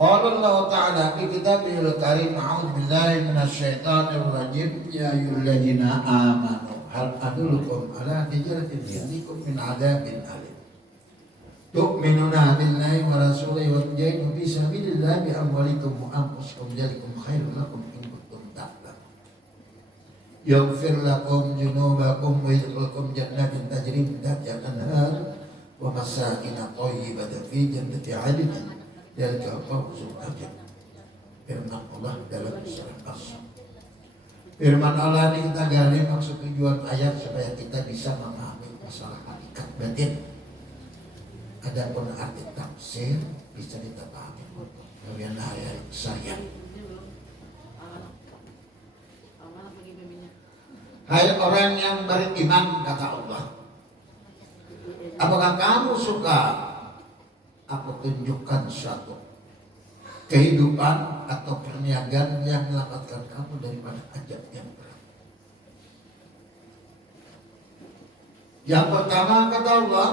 Qala Allah Ta'ala fi kitabihil karim, a'udzu billahi minasyaitonir rajim, ya ayyuhalladzina amanu hal adullukum ala tijaratin yahdikum min adzabin alim. Tu'minuna billahi wa rasulihi wa tujahiduna fi sabilillahi bi amwalikum wa anfusikum dzalikum khairul lakum in kuntum ta'lamun. Yaghfir lakum dzunubakum wa yudkhilkum jannatin tajri min tahtiha al-anhar wa masakin thayyibatan fi jannati 'adnin. Dalika fawzul azim. Firman Allah dalam surah As-Saff. Firman Allah ini kita gali maksud tujuan ayat supaya kita bisa memahami masalah hakikat batin. Adapun arti tafsir bisa kita pahami kemudian ayat saya. Hai orang yang beriman, kata Allah, apakah kamu suka aku tunjukkan suatu kehidupan atau perniagaan yang menyelamatkan kamu daripada azab yang berat? Yang pertama, kata Allah,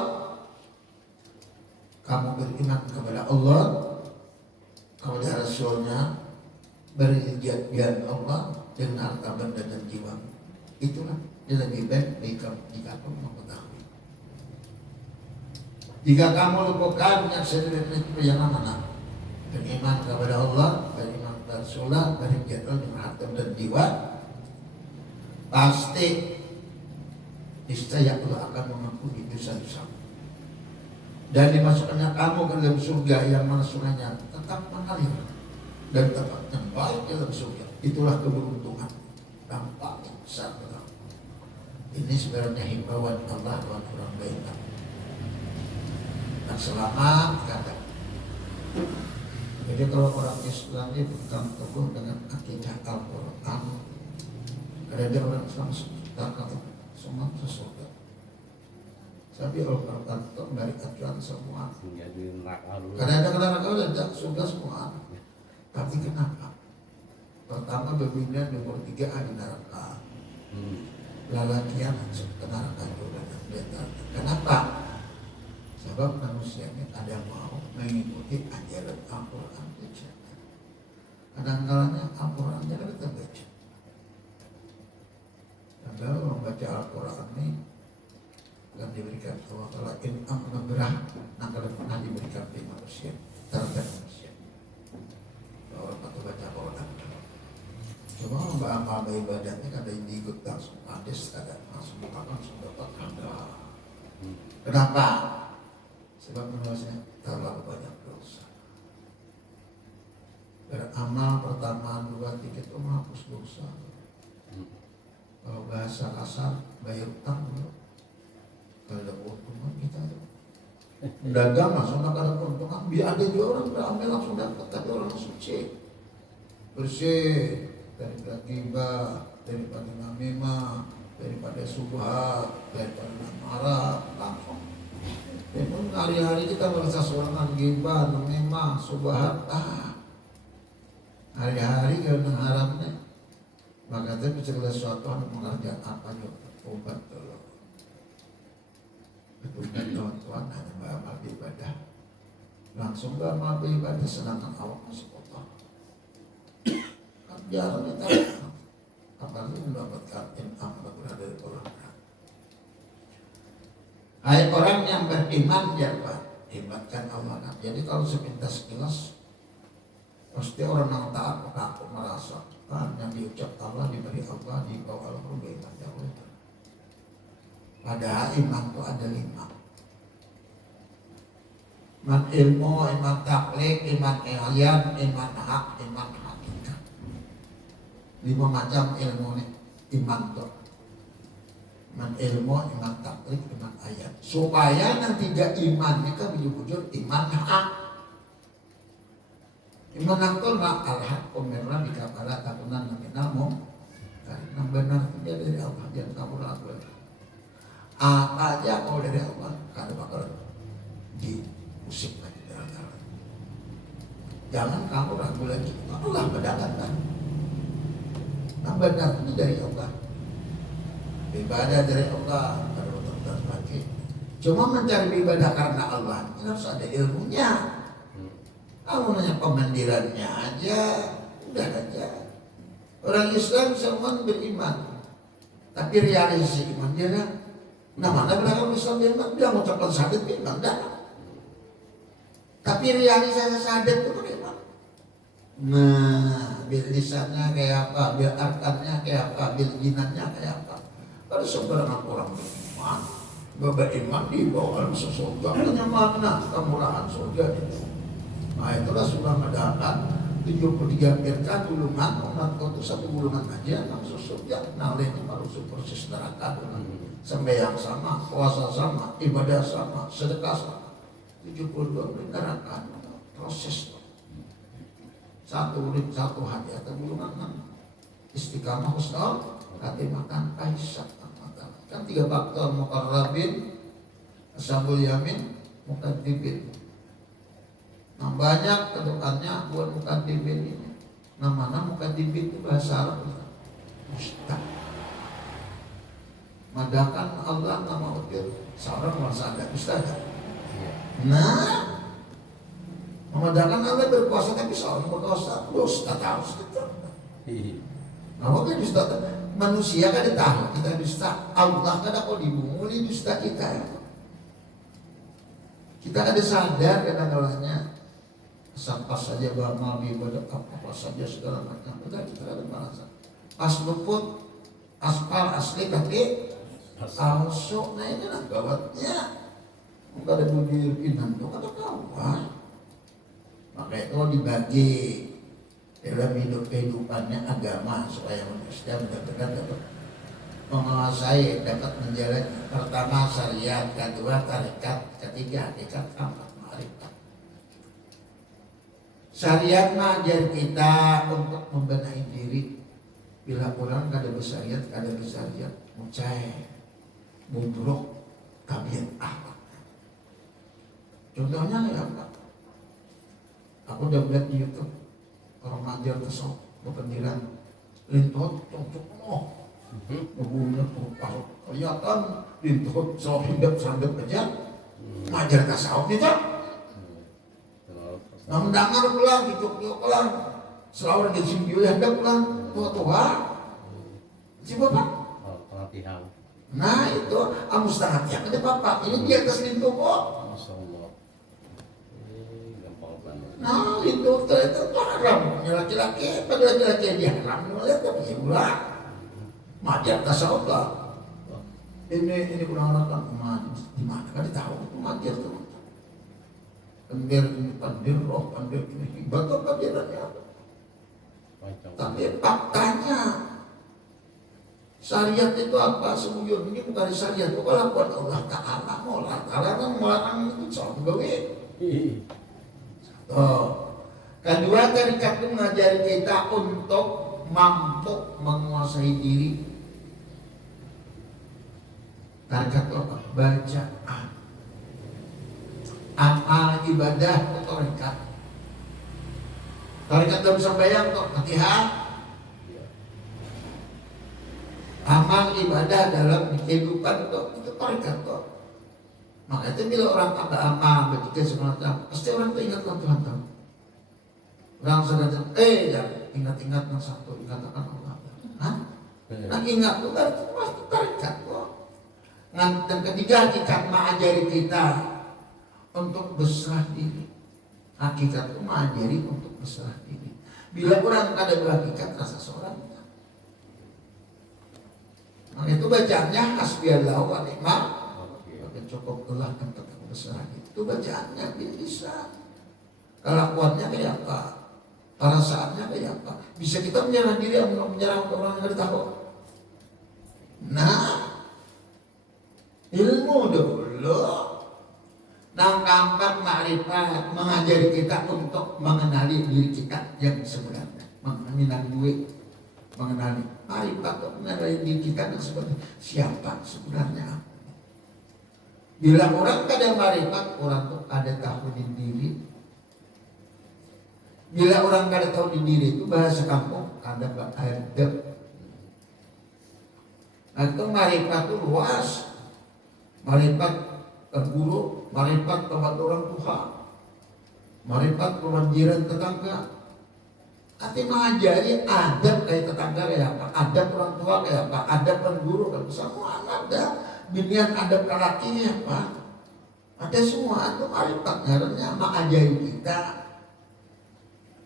kamu beriman kepada Allah, kepada Rasulnya, berjihad Allah dengan harta benda dan jiwa. Itulah yang lebih baik jika kamu mengetahui. Jika kamu lupakan yang sederhana itu yang mana? Beriman kepada Allah, beriman kepada Rasulullah, berjihad dengan harta dan jiwa, pasti niscaya Allah akan mengampuni dosa-dosa. Dan dimasukkannya kamu ke dalam surga yang mana sungainya tetap mengalir dan tetap yang baik dalam surga. Itulah keberuntungan dampak yang besar. Ini sebenarnya himbauan Allah buat orang baik. Dan selamat kata. Jadi kalau orang Islam itu pegang teguh dengan akidah Al-Quran, ada orang Islam sekitar semua sesuatu. Tapi Al-Quran itu dari acuan semua. Kadang-kadang ada surga semua. Tapi kenapa? Pertama berbeda nomor 3 ada neraka. Lalakian ke neraka juga. Kenapa? Sebab manusia ini ada yang mau mengikuti ajaran Al-Quran. Kadang-kadang Al-Quran jangan kita baca. Dan kalau membaca Al-Quran ini akan diberikan Allah Ta'ala anugerah yang akan pernah diberikan di manusia terhadap manusia. Bahwa waktu baca Al-Quran, cuma amal ibadahnya kada diikut langsung hadis, kada langsung dapat ada. Kenapa? Sebab manusia terlalu banyak dosa. Beramal pertama 2 3 itu menghapus dosa. Kalau bahasa kasar bayar utang dulu. Kalau ada keuntungan kita itu dagang langsung ada keuntungan. Biar ada juga orang beramal langsung dapat, tapi orang suci bersih daripada ghibah, daripada namimah, daripada subhat, daripada marah, langsung. Memang hari-hari kita merasa seorang ghibah, namimah, subhat, hari-hari karena haramnya. Maka kita bicara sesuatu yang mengerjakan apa juga obat dulu. Bukan tuan-tuan hanya beramal ibadah, langsung beramal ibadah sedangkan awak masih kotor. Kan jarang kita apalagi mendapatkan anugerah dari orang. Hai orang yang beriman siapa? Hebatkan Allah. Jadi kalau sepintas sekilas pasti orang yang taat mengaku merasa yang diucap Allah diberi Allah di bawah Allah beriman jauh. Padahal iman itu ada 5. Iman ilmu, iman taklid, iman ihyan, iman hak, iman hakikat. 5 macam ilmu nih iman itu. Iman ilmu, iman taklid, iman ayat. Supaya yang 3 iman itu wujud iman hak. Iman hak itu al-haq pemerintah di kapala takunan naminamu. Yang benar itu dari Allah, jangan kamu ragu. Apa aja kalau dari Allah kada bakal diusik lagi dalam jalan. Jangan kamu ragu lagi. Allah mendatangkan. Yang benar itu dari Allah. Ibadah dari Allah kada betul lagi. Cuma mencari ibadah karena Allah ini harus ada ilmunya. Kamu nanya pemandirannya aja, udah aja. Orang Islam semua beriman, tapi realisasi iman dia kan. Nah mana bilang Islam beriman? Dia mengucapkan syahadat beriman, dah. Tapi realisasi syahadat itu beriman. Nah, bil lisannya kayak apa, bil arkannya kayak apa, bil jinannya kayak apa. Kalau sembarangan orang beriman, beriman dibawa ke surga, hanya makna kemurahan surga itu. Nah itulah sudah mengadakan 73 firqah gulungan, umat itu satu gulungan aja langsung surga. Nah olehnya baru persis neraka. Sembahyang sama, puasa sama, ibadah sama, sedekah sama. 72 neraka proses. Satu urip satu hati atau gulungan istiqamah husnul khatimah kan aisyah kan 3 faktor muqarrabin ashabul yamin muqaddibin. Nah banyak kedudukannya buat muqaddibin ini. Nah mana muqaddibin itu bahasa Arab ustaz. Madakan Allah nama utir seorang merasa ada ustaz. Nah memadakan Allah berkuasa tapi seorang berdosa, ustaz harus kita. Nah mungkin ustaz manusia kan tahu kita dusta, Allah kan kok dimulai dusta kita. Kita kan sadar kadang-kadangnya apa saja beramal ibadah apa saja segala macam. Kita ada merasa pas luput aspal asli tapi palsu. Nah ini lah gawatnya. Enggak ada budi pinan tuh kata kawan. Makanya itu dibagi dalam hidup kehidupannya agama supaya manusia benar-benar dapat menguasai, dapat menjalani. Pertama syariat, kedua tarekat, ketiga hakikat, keempat ma'rifat. Syariat mengajar kita untuk membenahi diri. Bila orang kada bersyariat, kada bersyariat, mucai, bobrok, tabiat akhlak. Contohnya ya Pak, aku udah lihat di YouTube orang ngajar tasawuf berpendiran lintot cocok ngomongnya tuh kelihatan lintot sawah hindap sandap aja ngajar tasawuf nih Pak. Nah mendengar pulang, dicok-cok pulang, selalu di simbiul handap pulang, tua-tua, si bapak. Pelatihan. Nah itu, setengah tiap ada bapak, ini di atas lintot kok. Nah itu ternyata itu haram, laki-laki, pada laki-laki dia haram, melihat tapi ulah, majar tasawuf lah. Ini kurang orang di mana kan tahu majar tuh. Pandir roh, pandir ini, betul pandirannya apa? Tapi faktanya syariat itu apa? Sungguh ini bukan syariat, itu kalau buat Allah Ta'ala, Allah Ta'ala kan melarang itu soal gawe. Kedua tarikat itu mengajari kita untuk mampu menguasai diri. Tarikat itu apa? Bacaan, amal ibadah itu tarikat. Tarikat dalam sembahyang kok Fatihah. Amal ibadah dalam kehidupan itu tarikat kok. Maka itu bila orang ada amal begitu semacam, pasti orang itu ingat Tuhan tahu. Orang sengaja, ingat-ingat yang satu, ingatkan Allah. Nah ingat Tuhan itu pasti tarikat kok. Dan ketiga hakikat mengajari kita untuk berserah diri. Hakikat itu mengajari untuk berserah diri. Bila orang ada berhakikat rasa seorang. Nah itu bacaannya hasbiyallahu wa ni'mal cukup Allah dan tetap berserah itu bacaannya bisa. Kelakuannya kayak apa? Perasaannya kayak apa? Bisa kita menyerah diri atau menyerah orang yang tahu. Nah, ilmu dulu. Nah, keempat ma'rifat mengajari kita untuk mengenali diri kita yang sebenarnya. Mengenali duit, mengenali ma'rifat untuk mengenali diri kita yang sebenarnya. Siapa sebenarnya? Bila orang kada marifat, orang tuh kada tahu diri. Bila orang kada tahu diri itu bahasa kampung kada beradab. Nah itu marifat itu luas. Marifat ke guru, marifat kepada orang tua, Maripat kemanjiran tetangga. Hati mengajari adab kayak tetangga kayak apa, adab orang tua kayak apa, adab kan guru kan semua ada. Binian adab laki apa, ada semua itu maripat ngarannya mengajari kita.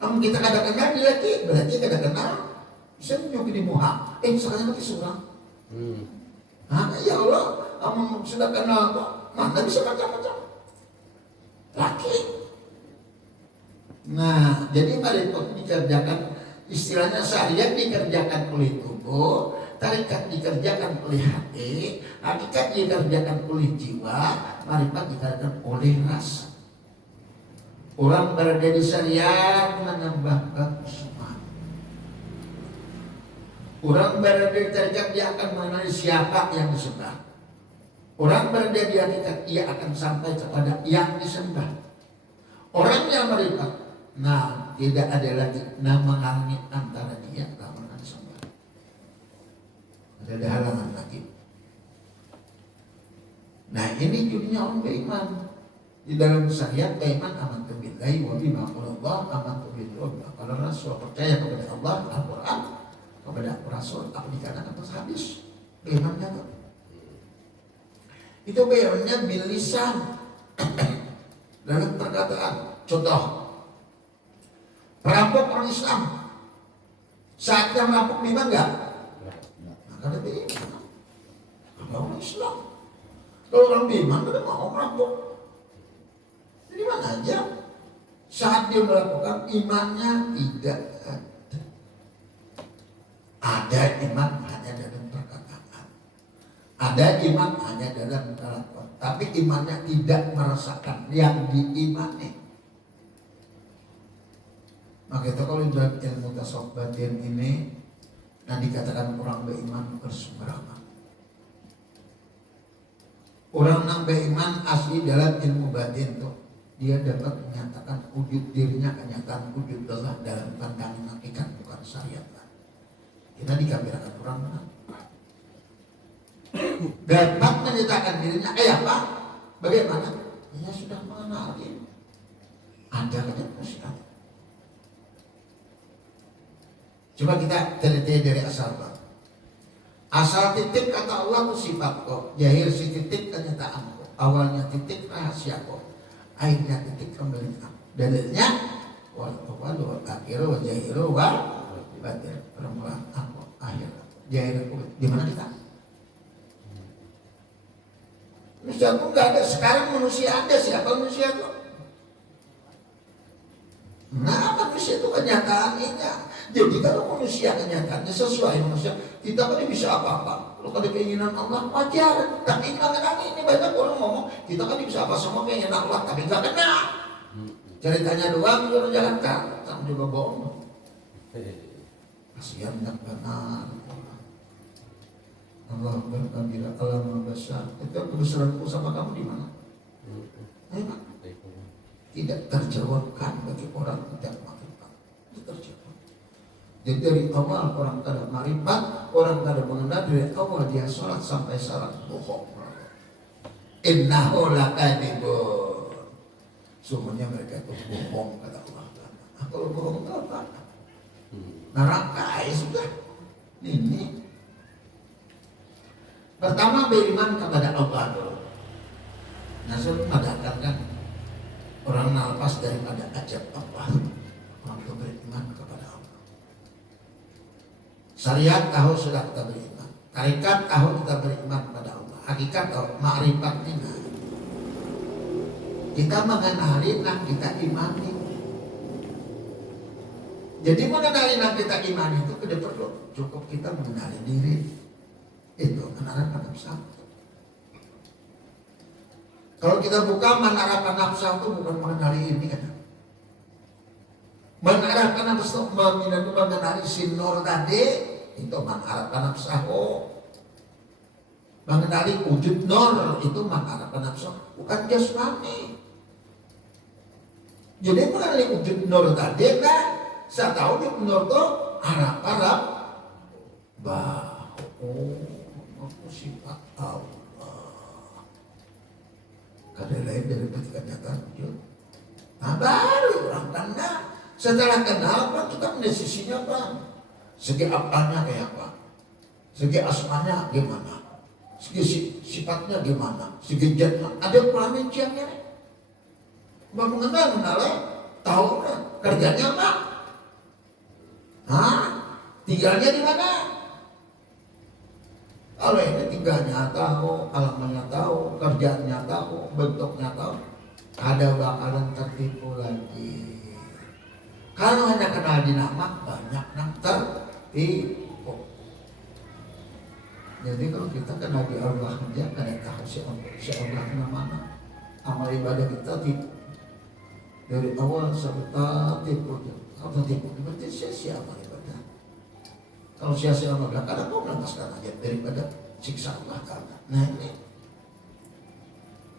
Namun kita kada kenal dia berarti kada kenal. Bisa menunjuk di muha. Misalnya mati surang. Ya Allah, kamu sudah kenal kok. Mana bisa macam-macam. Laki. Nah, jadi maripat dikerjakan, istilahnya syariat dikerjakan oleh tubuh, tarikat dikerjakan oleh hati, hakikat dikerjakan oleh jiwa, maripat dikerjakan oleh rasa. Orang berada di syariat menambah kekusuhan. Orang berada di tarikat dia akan mengenali siapa yang disembah. Orang berada di hakikat ia akan sampai kepada yang disembah. Orang yang maripat, nah tidak ada lagi nama langit antara dia dan disembah. Tidak ada halangan lagi. Nah ini jadinya orang beriman. Di dalam syariat beriman amantu billahi wa bima qala Allah, amantu billahi wa bima qala Rasul. Percaya kepada Allah, Al-Qur'an, kepada Rasul, apa dikatakan atas hadis. Berimannya tuh. Itu berimannya bil lisan. Dalam perkataan. Contoh. Perampok orang Islam. Saatnya merampok beriman enggak? Maka ada beriman. Kalau orang Islam. Kalau orang beriman tidak mau merampok. Jadi mana aja saat dia melakukan imannya tidak ada. Ada iman hanya dalam perkataan. Ada iman hanya dalam kelakuan. Tapi imannya tidak merasakan yang diimani. Maka itu kalau dalam ilmu tasawuf batin ini yang dikatakan orang beriman bersembarangan. Orang yang beriman asli dalam ilmu batin itu dia dapat menyatakan wujud dirinya kenyataan wujud Allah dalam pandangan hakikat bukan syariat. Kita dikabirkan orang mana? Dapat menyatakan dirinya apa? Bagaimana? Dia sudah mengenal dia. Ada kejadian. Coba kita teliti dari asal bang. Asal titik kata Allah itu sifat kok. Jahir si titik kenyataan kok. Awalnya titik rahasia kok. Akhirnya titik kembali. Dalilnya wal awal wal akhir wal jahir wal batin. Permulaan aku akhir. Jahir di mana kita? Manusia itu nggak ada. Sekarang manusia ada. Siapa manusia itu? Nah manusia itu kenyataannya. Jadi kalau manusia kenyataannya sesuai manusia, kita kan bisa apa-apa. Kalau ada keinginan Allah wajar. Tapi kadang-kadang ini banyak orang ngomong kita kan bisa apa semua keinginan Allah, tapi nggak kena. Ceritanya doang orang jalankan, sama juga bohong. Kasihan nggak benar. Allah berkabila alam besar. Itu kebesaranku sama kamu di mana? Tidak terjawabkan bagi orang tidak makrifat. Itu terjawab. Jadi dari awal orang kada marifat, orang kada mengenal, dari awal dia sholat sampai salat bohong. Innahu lakadzibun. Semuanya mereka itu bohong kata Allah. Kalau bohong itu apa? Neraka ya sudah. Ini. Pertama beriman kepada Allah dulu. Nasib mengatakan orang nalpas daripada ajab Allah. Orang itu beriman kepada Allah. Syariat tahu sudah kita beriman. Tarikat tahu kita beriman pada Allah. Hakikat tahu makrifat ini. Kita mengenali nah kita imani. Jadi mengenali nah kita imani itu tidak perlu. Cukup kita mengenali diri. Itu menarapkan nafsu. Kalau kita buka menarapkan nafsu itu bukan mengenali ini kan. Menarapkan nafsu mengenali sinur tadi. Itu mengharapkan nafsu. Mengenali wujud nur itu mengharapkan nafsu, bukan jasmani. Jadi mengenali wujud nur tadi kan, saya tahu wujud nur itu harap-harap aku sifat Allah. Kada lain daripada kenyataan wujud. Nah baru Karena setelah kenal Bang, kita punya sisinya Bang. Segi apanya kayak apa, segi asmanya gimana, segi sifatnya gimana, segi jatnya. Ada pelamenciannya nih. Bang mengenal tahu kan kerjanya apa? Hah? Tinggalnya di mana? Kalau ini tinggalnya tahu, alamatnya tahu, kerjanya tahu, bentuknya tahu, ada bakalan tertipu lagi. Kalau hanya kenal di nama, banyak yang tertipu. Jadi kalau kita kenal di Allah aja, kada tahu si Allah mana, amal ibadah kita tipu. Dari awal sampai tipu. Kalau tipu, berarti sia-sia amal ibadah. Kalau sia-sia amal ibadah, kadang kau melepaskan aja daripada siksa Allah Ta'ala. Nah ini.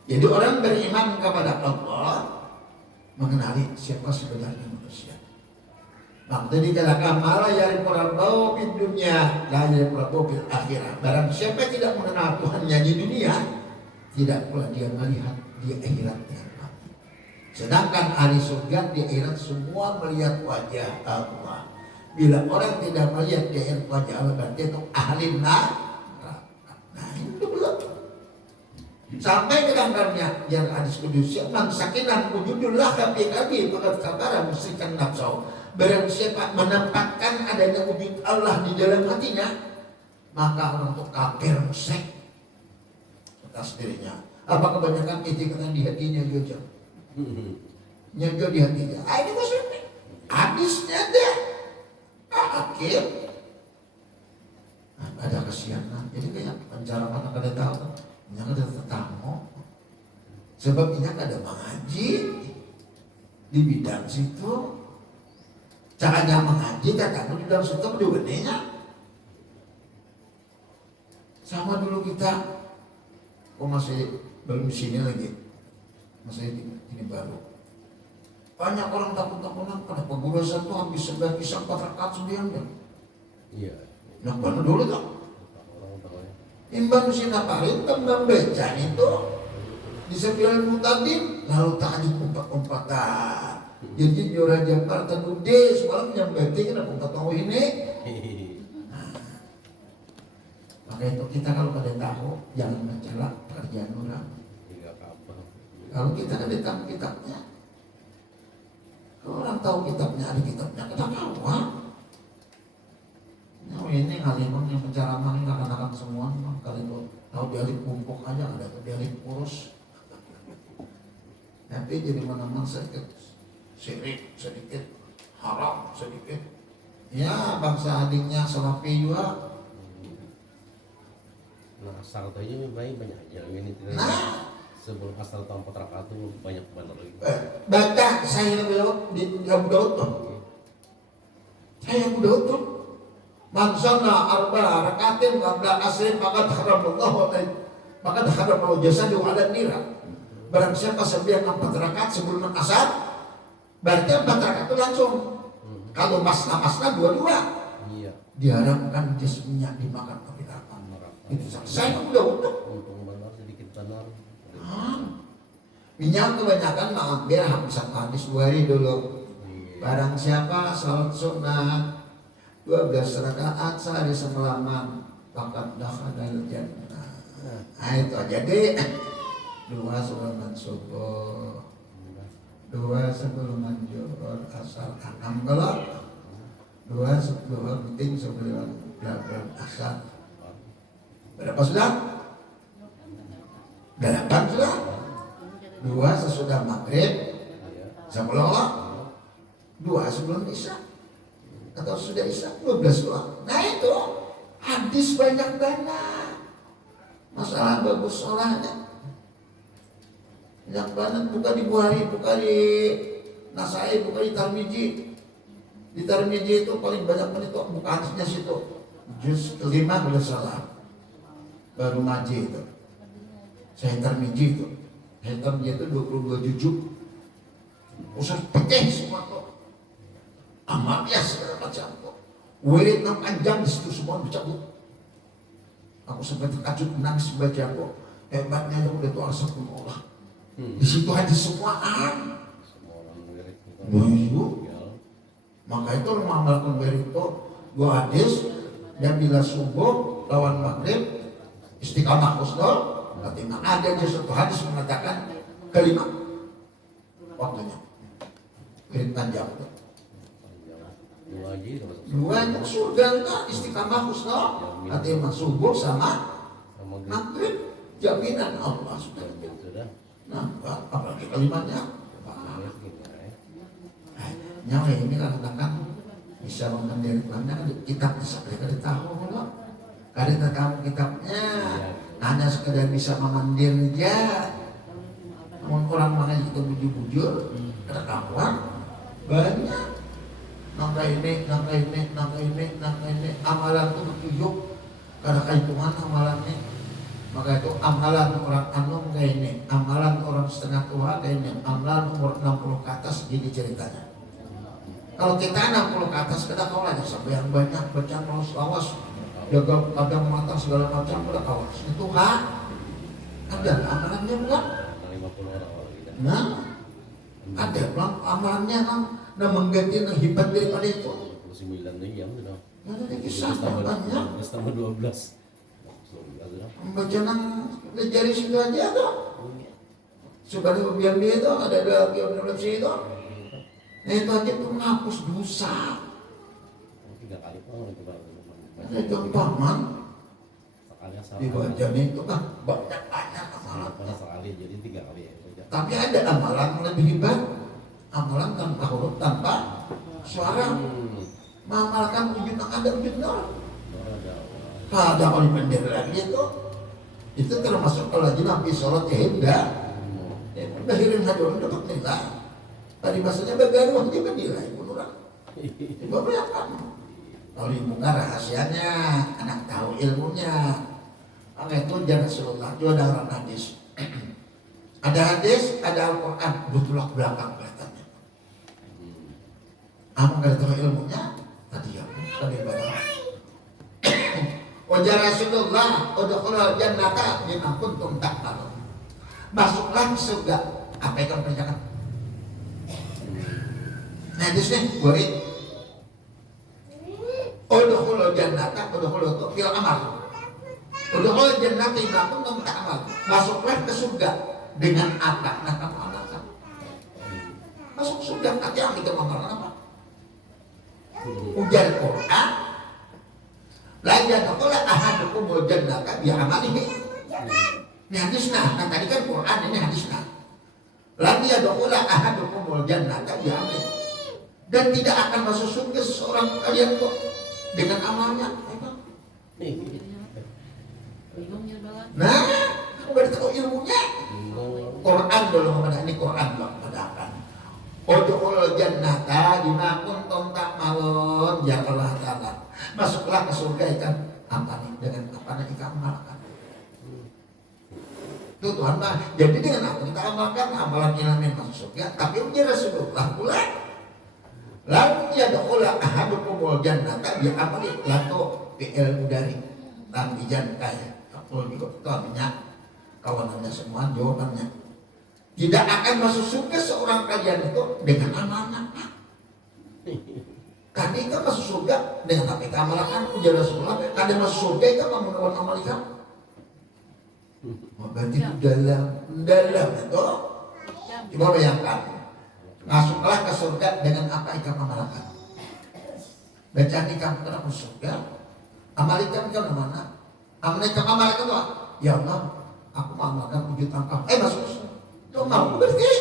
Jadi orang beriman kepada Allah mengenali siapa sebenarnya manusia. Maka dikatakan malah yari Rabbau di dunia, la yari Rabbau di akhirat. Barang siapa tidak mengenal Tuhannya di dunia, tidak pula dia melihat di akhirat dengan mati. Sedangkan ahli surga di akhirat semua melihat wajah Allah. Bila orang tidak melihat di akhirat wajah Allah, berarti itu ahli neraka. Nah itu belum. Sampai ke dalamnya yang hadis kudus, man sakinan wujudullah fi qalbi faqad kafara musyrikan nafsu. Barang siapa menempatkan adanya wujud Allah di dalam hatinya, maka orang itu kafir musyrik atas dirinya. Apa kebanyakan ketikatan di hatinya juga? Nyaga di hatinya. Ini muslim nih. Habisnya deh. Akhir. Ada kesianan. Jadi kayak penjara mana kada tahu. Ini ada tetamu. Sebab ini ada mengaji di bidang situ. Caranya mengaji katakan di dalam situ juga bedanya. Sama dulu kita. Kok masih belum di sini lagi. Masih ini baru. Banyak orang takut-takutan pada pengurasan tuh habis sebelah pisang 4 rakaat sembilan. Iya. Nah mana dulu tuh? Imban sinaparin tembang becan itu di sebelah mutadim lalu tahajud umpat-umpatan. Jadi juara Jakarta gede semalam nyampetin kenapa umpat tahu ini? Maka itu kita kalau pada tahu jangan mencela pekerjaan orang. Kalau kita kada tahu kitabnya, kalau orang tahu kitabnya ada kitabnya kita tahu. Nah ini ngalimang yang penceramah ini akan semua, kalau itu tahu dialih kumpuk aja ada dialih kurus. Tapi jadi mana-mana sedikit syirik, sedikit haram, sedikit. Ya bangsa adiknya salafi juga. Nah asal tadi banyak yang ini tidak. Sebelum asal tahun 4 rakaat itu banyak benar lagi. Baca saya belum di Abu Daud tuh. Saya Abu Daud tuh. Man shalla arba'a rakaatin qabla asrin faqad haramallahu alaihi. Maka haramallahu jasadu ala nira. Barang siapa sembahyang 4 rakaat sebelum asar, berarti 4 rakaat itu langsung. Kalau masna-masna dua-dua. Iya. Diharapkan jasminya dimakan api neraka. Itu saya Abu Daud tuh. Untung benar sedikit benar. Minyak kebanyakan mampir habis 2 hari dulu. Barang siapa salat sunat 12 rakaat sehari semalaman faqad dakhalal jannah. Nah itu jadi 2 sebelum subuh, 2 sebelum zuhur, asar 6 kalau 2 sebelum penting sebelum asar. Berapa sudah? 8 sudah. 2 sesudah maghrib, sebelum 2 sebelum isya, atau sudah isya 12 doang. Nah itu hadis banyak banget. Masalah bagus sholahnya banyak banget. Buka di Bukhari, buka di Nasai, buka di Tirmidzi. Di Tirmidzi itu paling banyak menit buka hadisnya situ. Juz kelima kalau salah baru ngaji itu. Saya Tirmidzi itu. Hitam dia itu 22 juzuk. Usah pecah semua tuh. Amal ya segala macam tuh. Wirid 6 panjang di situ semua dicabut. Aku sempat terkejut menangis baca kok. Hebatnya yang udah tuh asap Allah. Di situ hadis semuaan. Semua orang wirid. Bayu. Maka itu mengamalkan berito dua hadis dan bila subuh lawan maghrib istiqamah husnul khotimah. Ada di satu hadis mengatakan kelima waktunya kelima jam itu. Dua surga enggak istiqamah husnul khotimah subuh sama maghrib jaminan Allah sudah. Nah, apalagi kelimanya. Nyawa ini kadang-kadang bisa mengandalkan kitab mereka ditahu loh. Karena kamu kitabnya hanya sekedar bisa memandir aja. Namun orang mana kita bujur-bujur, ada kawan banyak. Nangka ini, amalan itu bertujuk karena kaitungan amalan ini. Maka itu amalan orang anu kayak ini, amalan orang setengah tua kayak ini, amalan umur 60 ke atas gini ceritanya. Kalau kita 60 ke atas kita kau aja sampai yang banyak baca awas jaga kadang mata segala macam udah kawas. Itu hak ada amalannya bukan? Nah, ada bang amalannya kan, nah mengganti yang hebat daripada itu. 29 jam sudah. Ada kisah banyak. Tambah 12. Membaca nang jari situ aja tuh. Sebagai biar dia itu ada biar itu. Nah itu aja tuh menghapus dosa. 3 kali itu baru. Ada gampang Sekali asal. dibaca itu kan banyak amalan. Pada sekali jadi 3 kali ya. Tapi ada amalan yang lebih hebat. Amalan tanpa huruf, tanpa suara. Mengamalkan wujud yang ada wujud nol. Ada kali pendek lagi itu termasuk kalau lagi nabi sholat ya hendak. Udah hirin hadir dapat nilai. Tadi maksudnya bagaimana juga nilai menurut. Coba bayangkan. Kalau dibuka rahasianya, anak tahu ilmunya. Maka itu jangan Rasulullah itu ada orang hadis. Ada hadis, ada Al-Quran, betulak belakang kelihatannya. Kamu nggak tahu ilmunya, tadi ya, tadi ibadah. Wajah Rasulullah, udkhulul jannata bima kuntum ta'malun. Masuklah ke surga. Apa yang kamu kerjakan? Nah, hadisnya buat udkhulul jannata, udkhulul fil amal. Udkhulul jannata bima kuntum ta'malun. Masuklah ke surga dengan apa? Nah, kamu amalkan. Masuk surga aja kita mengamalkan apa? Ujar Quran. La yadkhulu ahadukumul jannata bi amalihi. Ini hadisnya, kan tadi kan Quran, ini hadisnya. La yadkhulu ahadukumul jannata bi amalihi. Dan tidak akan masuk surga seseorang kalian kok dengan amalnya. Nah, kamu gak tahu ilmunya. Quran dulu ini Quran dong mengatakan. Udkhulul jannata bima kuntum ta'malun, ya Allah Ta'ala. Masuklah ke surga ikan apa nih dengan apa yang kita amalkan. Itu Tuhan mah. Jadi dengan apa kita amalkan amalan ilamin masuk surga. Tapi ujar Rasulullah pula. Lam yadkhul ahadukumul jannata bi amali lato PL udari. Lam ijan kaya. Kalau juga tanya kawanannya semua jawabannya. Tidak akan masuk surga seorang kalian itu dengan amanah. Karena itu masuk surga dengan apa kita amalkan ujar Rasulullah. Karena masuk surga itu menggunakan amalkan. Berarti itu dalam itu. Coba bayangkan. Masuklah ke surga dengan apa yang kamu amalkan. Bacaan kamu kena masuk surga. Amalkan kamu mana? Amalkan itu. Ya Allah, aku mengamalkan wujud angka. Masuk surga. Itu mau berarti.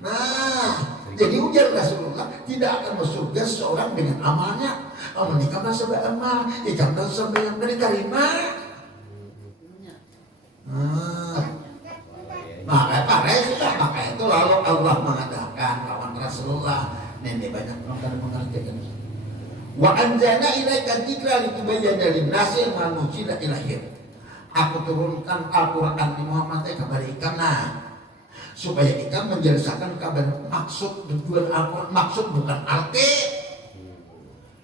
Nah, jadi ujar Rasulullah tidak akan masuk surga seorang dengan amalnya. Amalnya merasa beramal, ikan merasa yang diterima. Maka itu lalu Allah mengatakan lawan Rasulullah. Nenek banyak orang kan mengerjakan. Wa anzalna ilaika dzikra litubayyana lin-nasi ma nuzila ilaihim. Aku turunkan Al-Qur'an di Muhammad kepada ikan supaya kita menjelaskan kabar maksud tujuan Al-Quran. Maksud bukan arti.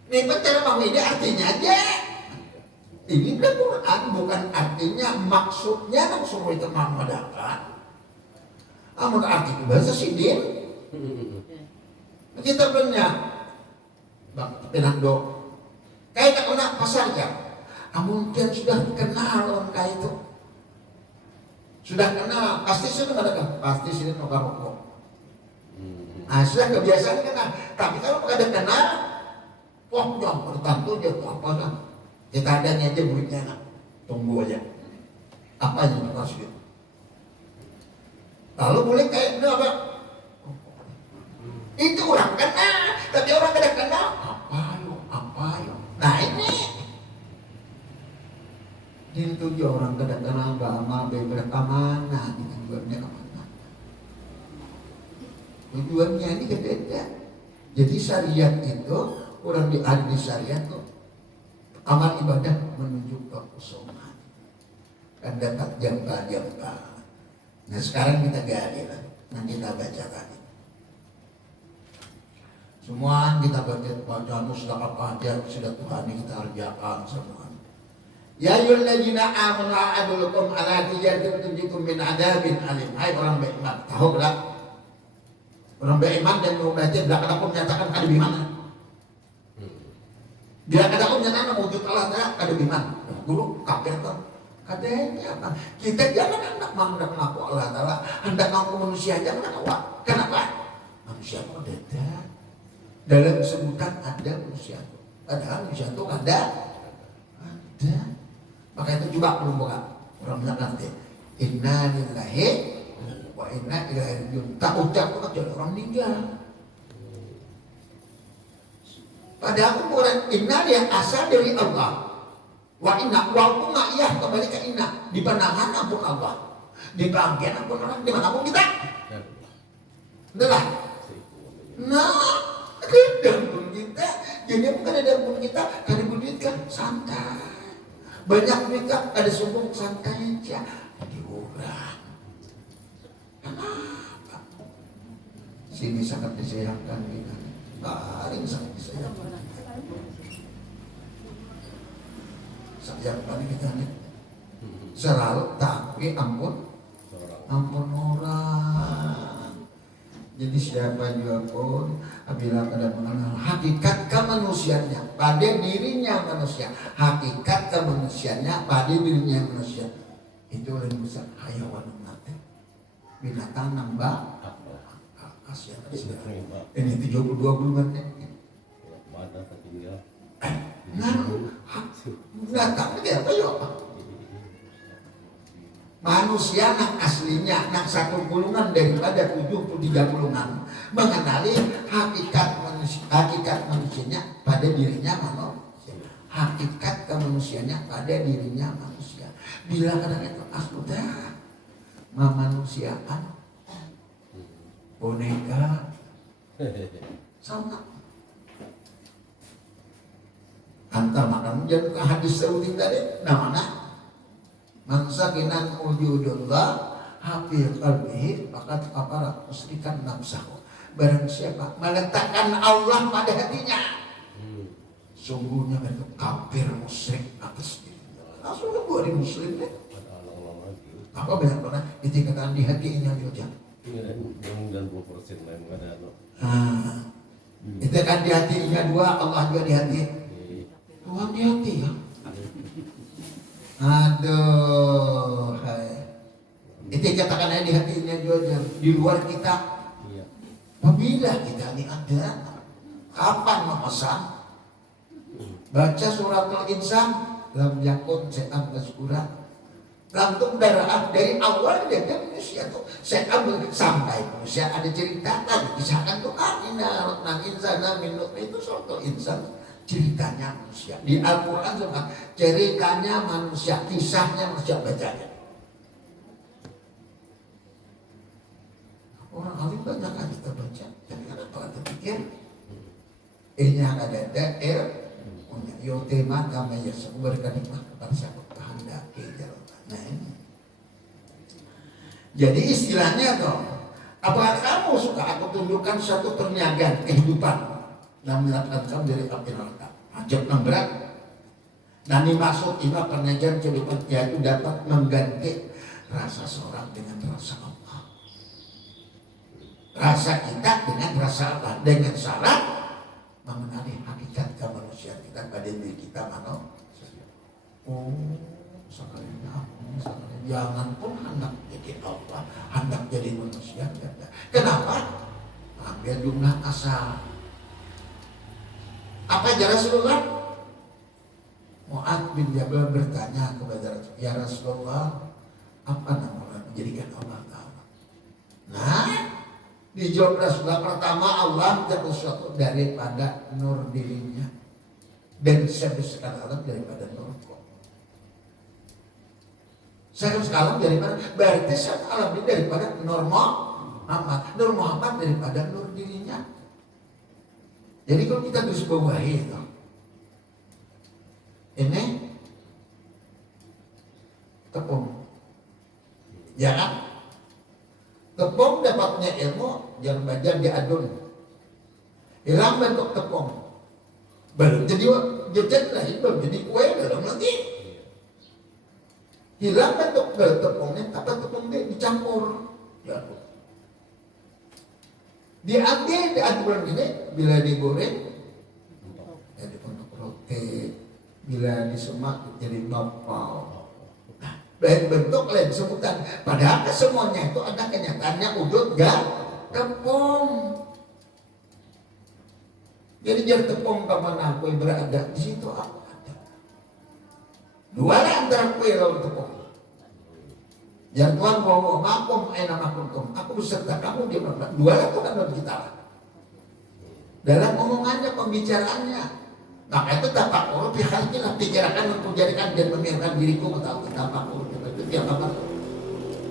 Ini betul bang, ini artinya aja. Ini Quran bukan artinya, maksudnya langsung itu memadakan. Namun arti bahasa sidin kita banyak. penando. Kayak tak kena pasar ya. Mungkin sudah kenal orang kayak itu. Sudah kenal, pasti sudah ada, pasti sudah rokok. Sudah kebiasaan kenal. Tapi kalau kada kenal, wah yang tertentu dia apa kan? Kita adanya aja muridnya nak. Tunggu aja. Apa yang maksud? Lalu boleh kayak apa? Itu orang kenal, tapi orang kada kenal. Apa yo? Nah ini. Itu dia orang kada kenal agama beberapa mana tujuannya kemana? Tujuannya ini beda. Jadi syariat itu orang di syariat itu amal ibadah menuju kekosongan dan dapat jangka. Nah sekarang kita gali lah, nanti kita baca lagi. Semua kita baca sudah apa aja sudah Tuhan ini kita kerjakan semua. Ya ayyuhalladzina amanu adullukum ala tijaratin tunjikum min adzabin alim. Hai orang beriman, tahu tak? Orang beriman dan mau belajar belakang aku menyatakan ada di mana? Dia kada aku menyatakan wujud Allah ada di mana? Guru kafir tuh. Katanya apa? Kita jangan hendak mengaku Allah Taala, hendak mengaku manusia jangan awak. Kenapa? Manusia kok beda. Dalam sebutan ada manusia. Padahal manusia itu ada. Maka itu juga belum buka. Orang bilang nanti inna lillahi wa inna ilaihi raji'un. Tak ucap kok jadi orang meninggal. Padahal bukan inna dia asal dari Allah. Wa inna walaupun iya kembali ke inna di pandangan ampun Allah. Di bagian ampun orang di mana pun kita. Itulah. Nah, ada pun kita. Jadi bukan ada pun kita kada buditkan santai. Banyak mereka ada sombong santai aja diurang. Kenapa? Sini sangat disayangkan kita. Paling sangat disayangkan. Sayangkan kita nih. Selalu tapi ampun orang. Jadi siapa juga pun apabila pada mengenal hakikat kemanusiaannya pada dirinya manusia, hakikat kemanusiaannya pada dirinya manusia, itu lebih besar hayawan mati binatang nambah kasihan ini 32 bulan binatang dia apa yuk manusia nak aslinya nak satu gulungan daripada 73 gulungan mengenali hakikat manusianya pada dirinya manusia, hakikat kemanusiaannya pada dirinya manusia. Bila kadang-kadang sudah memanusiakan boneka sama antar makan jangan ke hadis serutin tadi namanya mansakinan wujudullah hafil qalbihi maka aparat musrikan nafsahu. Barang siapa meletakkan Allah pada hatinya, sungguhnya itu kafir musyrik atas dirinya. Langsung buat di muslim deh. Apa banyak pernah ditingkatkan di hatinya juga. Yang 90% lain ada. Itu kan di hatinya dua, Allah juga di hati. Tuhan di hati ya. Aduh, hai. Itu katakan aja di hatinya juga, di luar kita. Iya. Apabila kita ini ada, kapan memesan? Baca surat Al-Insan, lam yakun setan mazkura. Langsung dari awal dia manusia tuh setan sampai manusia ada cerita tadi kisahkan tuh inna nang insana minut itu suatu insan. Ceritanya manusia di Al-Quran sama ceritanya manusia, kisahnya manusia bacanya. Orang alim banyak kan kita baca, tapi kenapa kita pikir ini ada punya yotema kama ya memberikan nikmat kepada siapa kehendaki jalan. Nah ini. Jadi istilahnya tuh, apakah kamu suka aku tunjukkan suatu perniagaan kehidupan yang melakukan kamu dari api neraka. Ajab yang berat. Nah ini maksud iman perniagaan kehidupan yaitu dapat mengganti rasa seorang dengan rasa Allah. Rasa kita dengan rasa Allah dengan syarat mengenali hakikat pada diri kita manusia. Oh, sekalinya jangan pun hendak jadi Allah, hendak jadi manusia. Kenapa? Ambil jumlah asal. Apa aja Rasulullah? Mu'adz bin Jabal bertanya kepada Rasulullah, ya Rasulullah, apa nama menjadikan Allah Ta'ala? Nah, dijawab Rasulullah, pertama Allah menjadi sesuatu daripada nur dirinya, dan sebesar alam daripada nur kok. Sebesar alam daripada, berarti sebesar alam daripada nur Muhammad, nur Muhammad daripada nur dirinya. Jadi kalau kita bisa bawahi itu, ini tepung, ya kan? Tepung dapatnya ilmu, jangan belajar diadun. Hilang bentuk tepung, belum jadi jajan lagi, belum jadi kue, belum lagi. Hilang bentuk tepungnya, apa tepungnya dicampur, ya. Diambil diaduran ini, bila digoreng, jadi bentuk roti, bila disemak jadi bapau. Lain bentuk, lain sebutan. Padahal semuanya itu ada kenyataannya wujud gak tepung. Jadi jar tepung kemana kue berada, di situ aku ada. Dua lah antara kue lalu tepung. Jar Tuhan bawa makum aina makuntum, aku beserta kamu di mana. Dua lah itu kan dalam kita. Dalam omongannya, pembicaraannya. Maka itu tapakur, pihaknya pikirkan untuk jadikan dan memikirkan diriku tahu tapakur. Itu tiap apa?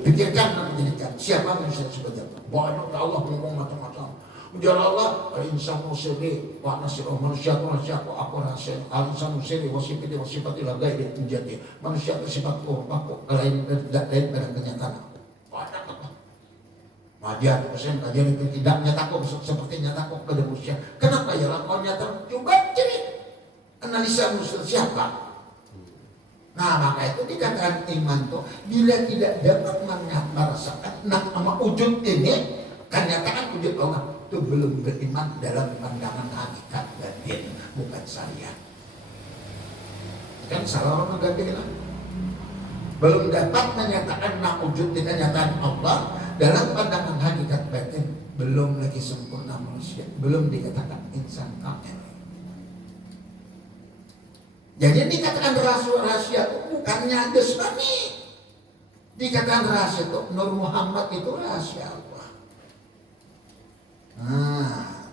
Pikirkan dan menjadikan siapa manusia seperti itu. Banyak Allah ngomong macam-macam. Ujar Allah, al-insan musiri wa nasirah manusia aku rasa al-insan musiri wasifati lagai dan menjadi manusia bersifat aku lain pada kenyataan. Banyak apa? Majian persen kajian itu tidak nyataku seperti nyataku pada manusia. Kenapa ya lah kau nyata? Coba cari analisa manusia siapa? Nah maka itu dikatakan iman tuh bila tidak dapat merasakan nama wujud ini, kenyataan wujud Allah itu belum beriman dalam pandangan hakikat batin, bukan saya. Kan salah orang ganti lah. Belum dapat menyatakan nama wujud di kenyataan Allah dalam pandangan hakikat batin, belum lagi sempurna manusia, belum dikatakan insan kamil. Jadi dikatakan rahasia itu bukannya jasmani. Dikatakan rahasia itu Nur Muhammad itu rahasia Allah. Nah,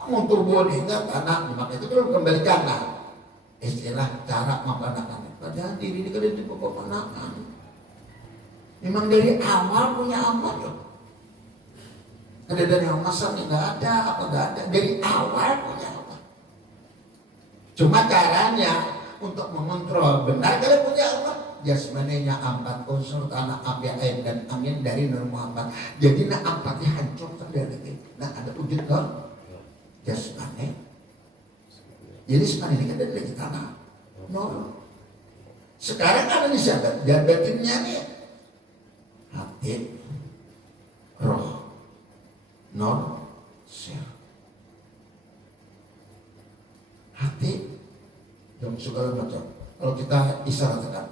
kamu turbo hingga tanah, maka itu belum kembalikan lah. Istilah cara mempanakan. Padahal diri ini kan di pokok panakan. Memang dari awal punya amat loh. Ada dari masanya nggak ada, apa nggak ada. Dari awal punya amat. Cuma caranya untuk mengontrol benar kalau punya Allah. Jasmaninya 4 unsur tanah, api, air dan angin dari Nur Muhammad. Jadi nah 4-nya hancur terjadi. Nah ada wujud loh jasmani. Jadi jasmani ini kan dari tanah. Nur. Sekarang ada di siapa? Batinnya nih. Hati, roh, nur, sir. Hati dan segala macam. Kalau kita isyaratkan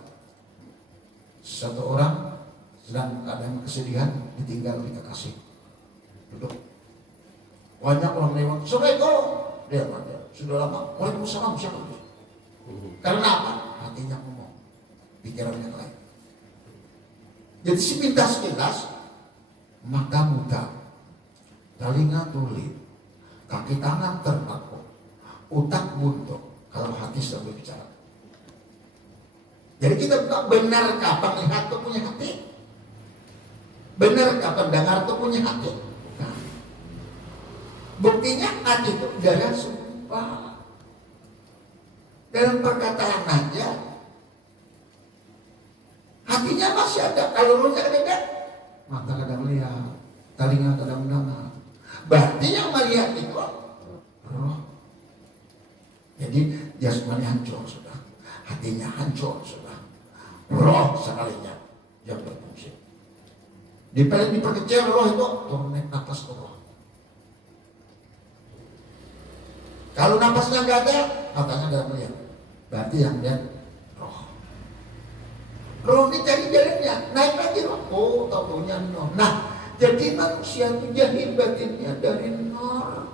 satu orang sedang keadaan kesedihan, ditinggal oleh kekasih, duduk. Banyak orang lewat, Assalamualaikum. Dia sudah lama, Waalaikumsalam, siapa itu? Karena apa? Hatinya ngomong, pikirannya lain. Jadi sepintas-pintas mata buta, telinga tuli, kaki tangan terpaku, otak buntu. Kalau hati sudah berbicara. Jadi kita benarkah penglihat itu punya hati? Benarkah pendengar itu punya hati? Nah, buktinya hati itu darah sumpah. Dalam perkataan aja hatinya masih ada, kalorinya ada. Mata kadang lihat, telinga kadang mendengar. Berarti yang melihat itu roh. Jadi jasmani hancur sudah, hatinya hancur sudah, roh sekalinya yang berfungsi. Diperkecil roh itu turun naik atas ke roh. Kalau napasnya nggak ada, matanya nggak melihat. Berarti yang lihat roh. Roh ini cari jalannya, naik lagi roh. Oh, taunya nur. Nah, jadi manusia itu jahil batinnya dari nur.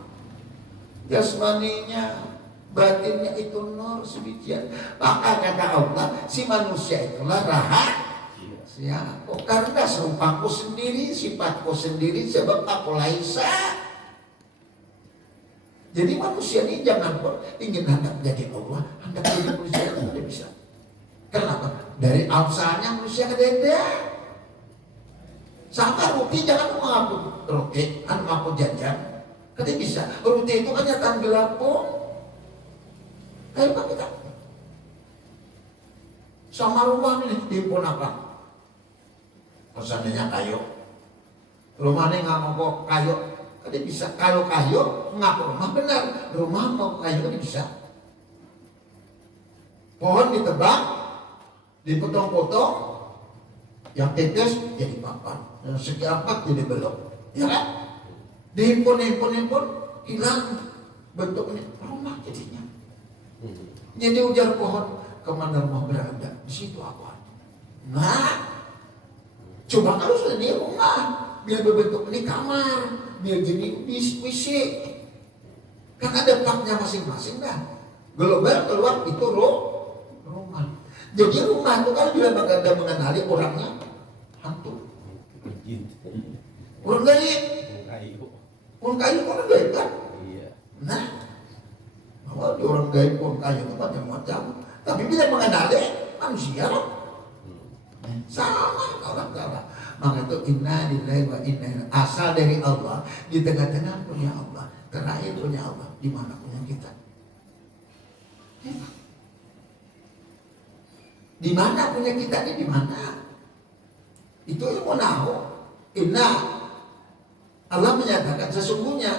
Jasmaninya, batinnya itu nur sedemikian. Maka kata Allah, si manusia itulah rahasia. Oh, karena serupaku sendiri, sifatku sendiri, sebab aku laisa. Jadi manusia ini jangan ingin hendak jadi Allah, hendak jadi manusia tidak bisa. Kenapa? Dari asalnya manusia kedenda. Sama roti jangan mengaku roti, mengaku jajan. Kada bisa. Roti itu kan nyata gelapung. Kayak apa kita? Sama rumah ini diimpun apa? Pesannya kayu. Rumah ini nggak mau kayu. Kada bisa. Kalau kayu ngaku rumah benar. Rumah mau kayu kada bisa. Pohon ditebang, dipotong-potong, yang tipis jadi papan, yang segi empat jadi belok, ya kan? Dihimpun, hilang bentuknya rumah jadinya. Jadi ujar pohon, kemana rumah berada? Di situ aku ada. Nah, coba kalau sudah di rumah, biar berbentuk ini kamar, biar jadi WC, kan ada paknya masing-masing dah. Global keluar itu rumah. Jadi rumah itu kan juga ada mengenali orangnya hantu. Orang gaib. Orang kayu orang gaib kan? Iya. Nah, bahwa di orang gaib orang kayu itu macam-macam. Tapi bila mengenali manusia sama orang kalah. Maka itu inna lillahi wa inna ilaihi, asal dari Allah, di tengah-tengah punya Allah, terakhir punya Allah, di mana punya kita. Di mana punya kita ini di mana? Itu yang mau tahu. Inna Allah menyatakan sesungguhnya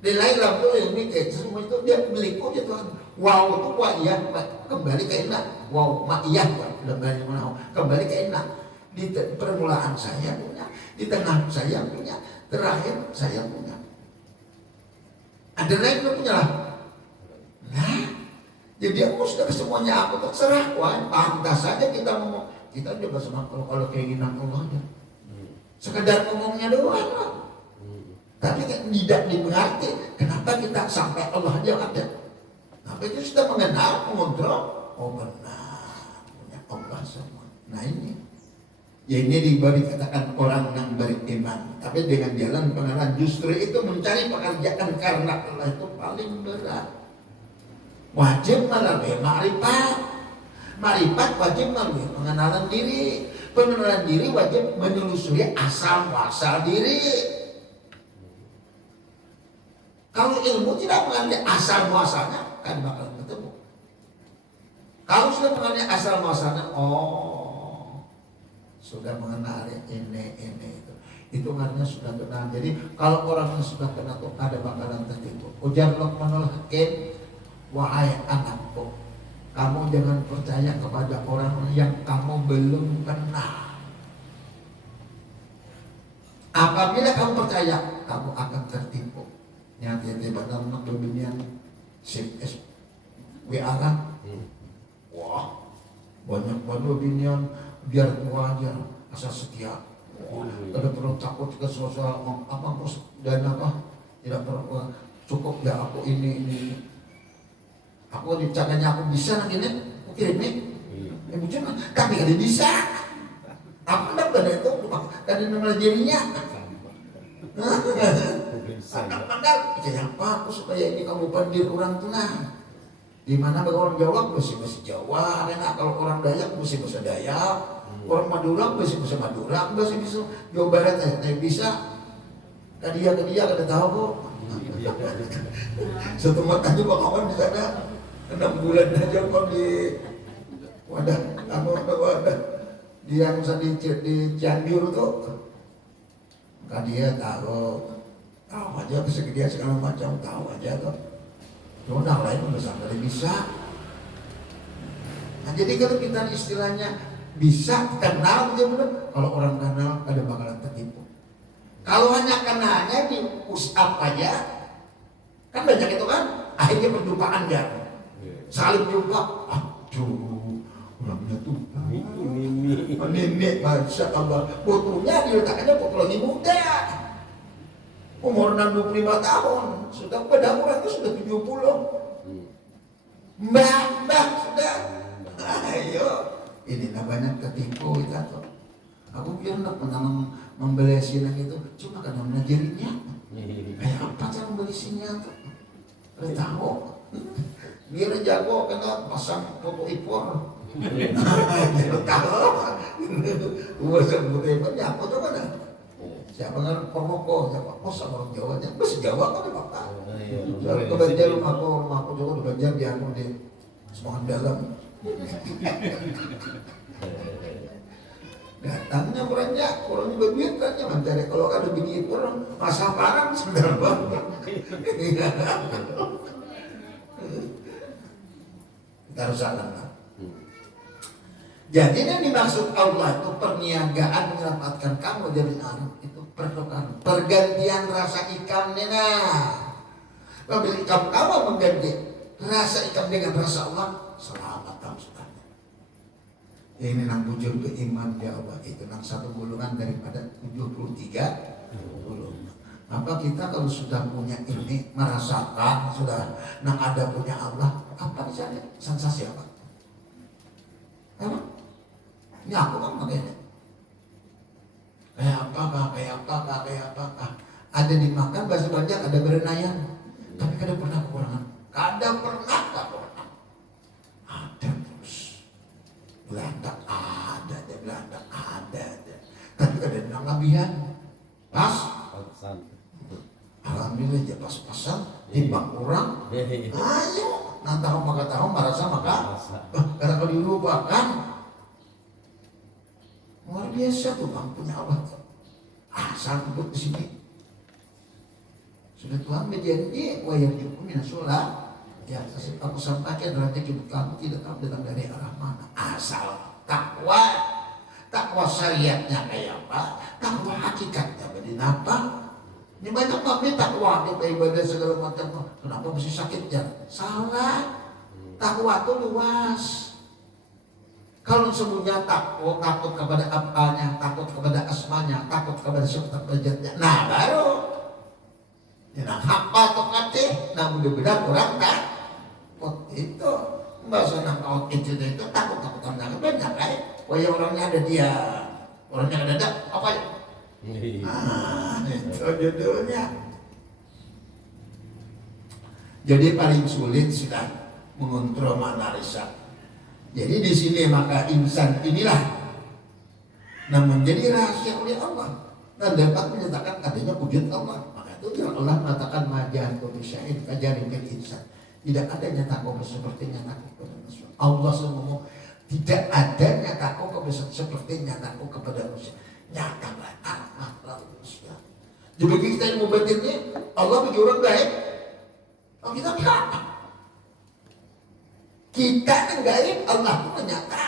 nilai lampu yang mikir sesungguhnya itu dia milikku ya Tuhan. Wow itu wa'iyah kembali ke inna. Wow ma'iyah kembali ke inna. Di permulaan saya punya, di tengah saya punya, terakhir saya punya. Ada lain yang punya lah. Nah, jadi aku sudah semuanya aku terserah. Wah, pantas saja kita ngomong. Kita juga sama kalau keinginan Allah aja. Sekedar ngomongnya doang lah. Tapi tidak dimengerti. Kenapa kita sampai Allah aja ada? Tapi itu sudah mengenal, mengontrol. Oh benar, punya Allah semua. Nah ini. Ya ini diberi katakan orang yang beriman. Tapi dengan jalan pengenalan justru itu mencari pekerjaan karena Allah itu paling berat. Wajib melalui ma'rifat. Ma'rifat wajib melalui pengenalan diri. Pengenalan diri wajib menelusuri asal muasal diri. Kalau ilmu tidak mengenai asal muasalnya, kan bakal ketemu. Kalau sudah mengenai asal muasalnya, oh sudah mengenal ini itu. Itu artinya sudah kenal. Jadi kalau orangnya sudah kenal tuh ada bakalan tertipu. Ujar Luqmanul Hakim, wahai anakku, kamu jangan percaya kepada orang yang kamu belum kenal. Apabila kamu percaya, kamu akan tertipu. Yang tiba-tiba nak dunia sip WA kan. Wah, banyak banget dunia biar gua aja asal setia. Tidak perlu takut ke sosial apa dan apa tidak perlu cukup ya aku ini. Aku dicakanya aku bisa nanti nih, aku kirim nih. Cuma tapi kada bisa. Aku tidak ada itu, kada nama jadinya. Padahal percaya apa aku supaya ini kamu pandir orang tengah. Di mana bagi orang Jawa bahasa Jawa, karena kalau orang Dayak bahasa Dayak, orang Madura bahasa Madura, bahasa Jawa Barat saya bisa. Kadia kada tahu kok. Setelah tanya kawan di sana 6 bulan aja kok di wadah di yang di Cianjur tuh. Kadia tahu aja persegi segala macam tahu aja tuh. Cuma yang lain udah sampai bisa. Nah jadi kalau kita istilahnya bisa kenal dia benar. Kalau orang kenal ada bakalan tertipu. Kalau hanya kenalnya di push up aja, kan banyak itu kan. Akhirnya perjumpaan dia. Saling jumpa. Aduh, orangnya tuh nenek, Masya Allah. Fotonya diletakkannya foto lagi muda. Umur 65 tahun. Sudah pada orangnya sudah 70. Mbak sudah. Ayo. Ini namanya ketipu kita tuh. Aku biar nak menanam membeli silang itu cuma karena menajerinya. Kayak apa cara membeli sinyal tuh? Udah tahu. Biar jago kena pasang foto impor. Udah tahu. Bahasa putih apa coba dah? Siapa kan perokok, siapa kosan orang Jawa, bahasa Jawa kan ya Bapak. Ke Banjar rumahku juga di Banjar di anu di Semangat Dalam. Datangnya orangnya berduit kan jangan cari kalau ada bini orang masa parang sebentar banget. Kita harus salah. Jadi yang dimaksud Allah itu perniagaan menyelamatkan kamu dari arah itu pertukaran, pergantian rasa ikan nah. Kalau kamu mengganti rasa ikan dengan rasa Allah, selamat kamu sudah. Ini nang bujur ke iman ya Allah itu nang satu golongan daripada 73 golongan. Apa kita kalau sudah punya ini merasakan sudah nang ada punya Allah apa misalnya sensasi apa? Apa? Ini aku kan makanya kayak apakah ada dimakan bahasa banyak ada berenayan tapi kada pernah kekurangan ada terus Belanda ada tapi kada ada lebihan pas alhamdulillah aja pas-pasan timbang kurang ayo nanti tahu merasa maka karena kalau dilupakan luar biasa tuh bang punya Allah asal duduk di sini sudah Tuhan berjanji wa yarjukum minasholat ya aku sampaikan rezeki kamu tidak tahu datang dari arah mana asal takwa syariatnya kayak apa takwa hakikatnya begini apa ini banyak nabi takwa kita ibadah segala macam kenapa mesti sakit ya salah takwa itu luas. Kalau semuanya takut kepada apanya, takut kepada asmanya, takut kepada sifat derajatnya. Nah baru, nah apa tokatnya, nah mudah-mudahan kurang takut itu. Bahasa nakal itu takut banyak kan? Wah ya orangnya ada dia, orangnya ada apa ya? Itu judulnya. Jadi paling sulit sudah mengontrol makna riset. Jadi di sini maka insan inilah namun menjadi rahasia oleh Allah dan dapat menyatakan adanya wujud Allah. Maka itu Allah mengatakan majah atau bisya'in kajarin bil insan. Tidak ada nyataku seperti nyataku kepada manusia. Allah ngomong tidak ada nyataku seperti nyataku kepada manusia. Nyatalah amat manusia. Jadi kita yang mau batinnya Allah bagi orang baik. Oh kita enggak. Kita yang gaib, Allah itu menyata.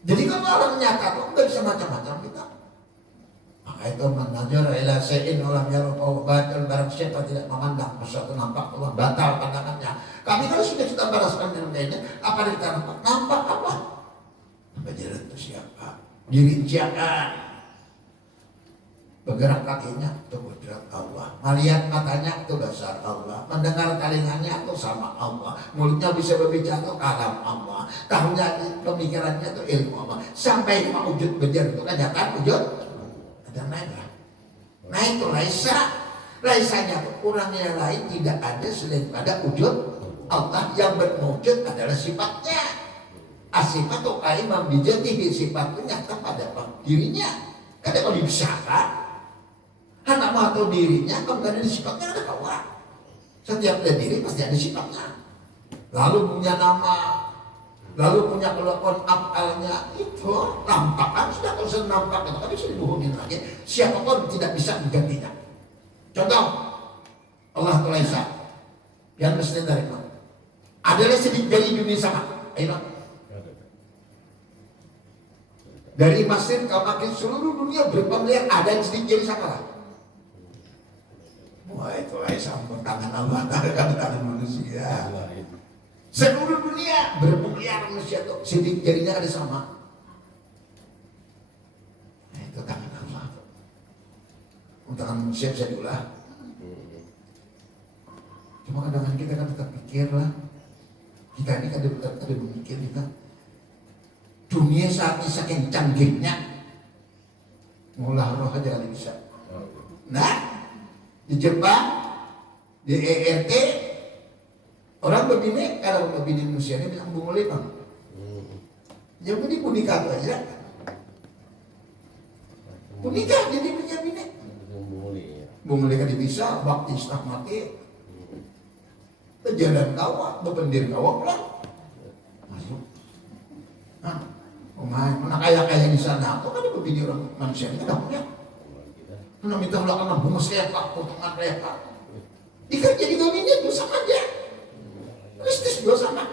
Jadi kalau Allah menyata itu enggak bisa macam-macam kita. Maka itu menajar ila sayin ulam yarupahu batal barang siapa tidak memandang sesuatu nampak Allah batal pandangannya. Kami kalau sudah kita balaskan dengan lainnya apa yang kita nampak apa? Berjalan itu siapa? Dirinciakan. Bergerak kakinya itu kudrat Allah, melihat matanya itu dasar Allah, mendengar telinganya itu sama Allah, mulutnya bisa berbicara itu kalam Allah, tahunya pemikirannya itu ilmu Allah, sampai wujud berjalan itu kenyataan wujud ada naiklah. Nah itu laisanya itu kurangnya lain tidak ada selain pada wujud Allah yang berwujud adalah sifatnya. Asifat itu kaimam bijatihi sifatnya kepada dirinya. Kadang kalau dibisarkan anak mau tahu dirinya, kalau nggak ada sifatnya ada kawan. Setiap ada diri pasti ada sifatnya. Lalu punya nama, lalu punya kelakuan afalnya itu nampakkan sudah kalau sudah nampak itu kan bisa dibohongin lagi. Siapapun tidak bisa menggantinya. Contoh Allah Taala yang mesti dari mana? Adalah sedikit dari dunia sama. Ayo. Dari Mesir ke makin seluruh dunia berapa miliar ada yang sedikit jadi sama lah. Wah itu sampun tangan Allah, tangan manusia. Seluruh dunia bermiliar manusia tuh, sidik jarinya ada sama. Nah, itu tangan Allah. Tangan manusia bisa diulah. Cuma kadang-kadang kita kan tetap pikir lah. Kita ini ada berpikir kita. Dunia saat ini saking canggihnya, ngolah roh aja kali bisa. Nah, di Jepang, di ERT, orang berbini, kalau berbini manusia ini bilang bunga lepang. Yang ini punika aja. Punika jadi punya bini. Bunga lepang bisa, bakti setah mati. Jalan kawah, bependir kawah pulang. Masuk. Nah, mana kaya-kaya di sana, kok kan berbini orang manusia ini kan punya. Nah, minta melakukan bunga sepak, potongan repak. Ikan jadi gawinya juga sama aja. Kristus juga sama.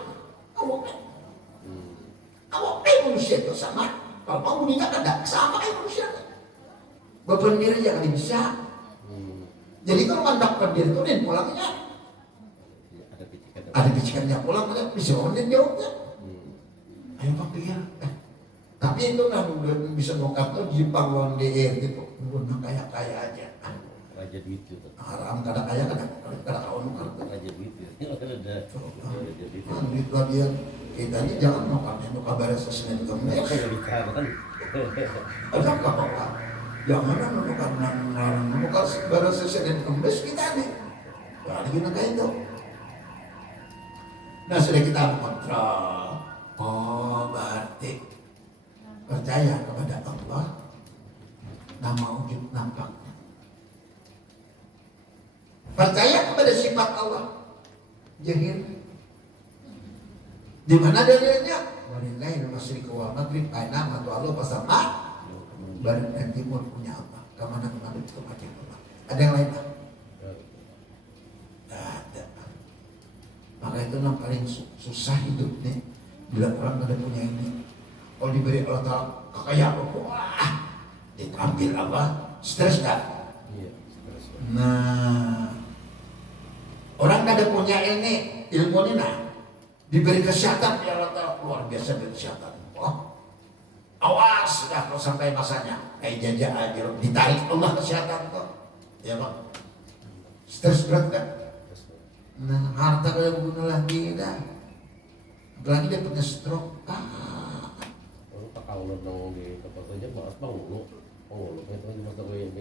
Awak manusia juga sama. Kalau kamu meninggal ada sama kayak manusia. Berpendiri aja kali bisa. Jadi kalau mandak pendiri itu dan pulangnya ada bicikannya pulang, ada bisa orang jawabnya. Ayo Pak pikir. Tapi itu kan bisa bongkar tuh Jepang lawan DR gitu. Bukan kaya-kaya aja. Raja duit itu. Haram kada kaya kada kawan nukar. Raja duit itu. Ada. Duit lagian kita ini jangan nukar beres Senin Kemis. Ada apa? Jangan nukar beres Senin Kemis kita nih. Lagi gimana kayak itu? Nah sudah kita kontrol. Oh berarti percaya kepada Allah. Nama wujud nampaknya. Percaya kepada sifat Allah. Jahil. Di mana dalilnya? Walillahi al-masyriqu wal maghrib, aina ma Allah pasama. Barat dan timur punya apa? Kemana itu pakai Allah. Ada yang lain tak? Tidak ada. Maka itu yang paling susah hidup nih. Bila orang tidak punya ini. Kalau diberi Allah Ta'ala kekayaan, wah, diambil apa? Stres gak? Iya, stres. Nah, orang tidak ada punya ini, ilmu ini nah, diberi kesehatan ya Allah Ta'ala, luar biasa beri kesehatan. Oh, awas dah kalau sampai masanya, kayak jajah aja, ditarik Allah kesehatan kok, ya Pak. Stres berat kan? Nah, harta kalau bunuh lagi dah, apalagi dia punya stroke. Kalau nong di tempat aja malas bangun itu masa gue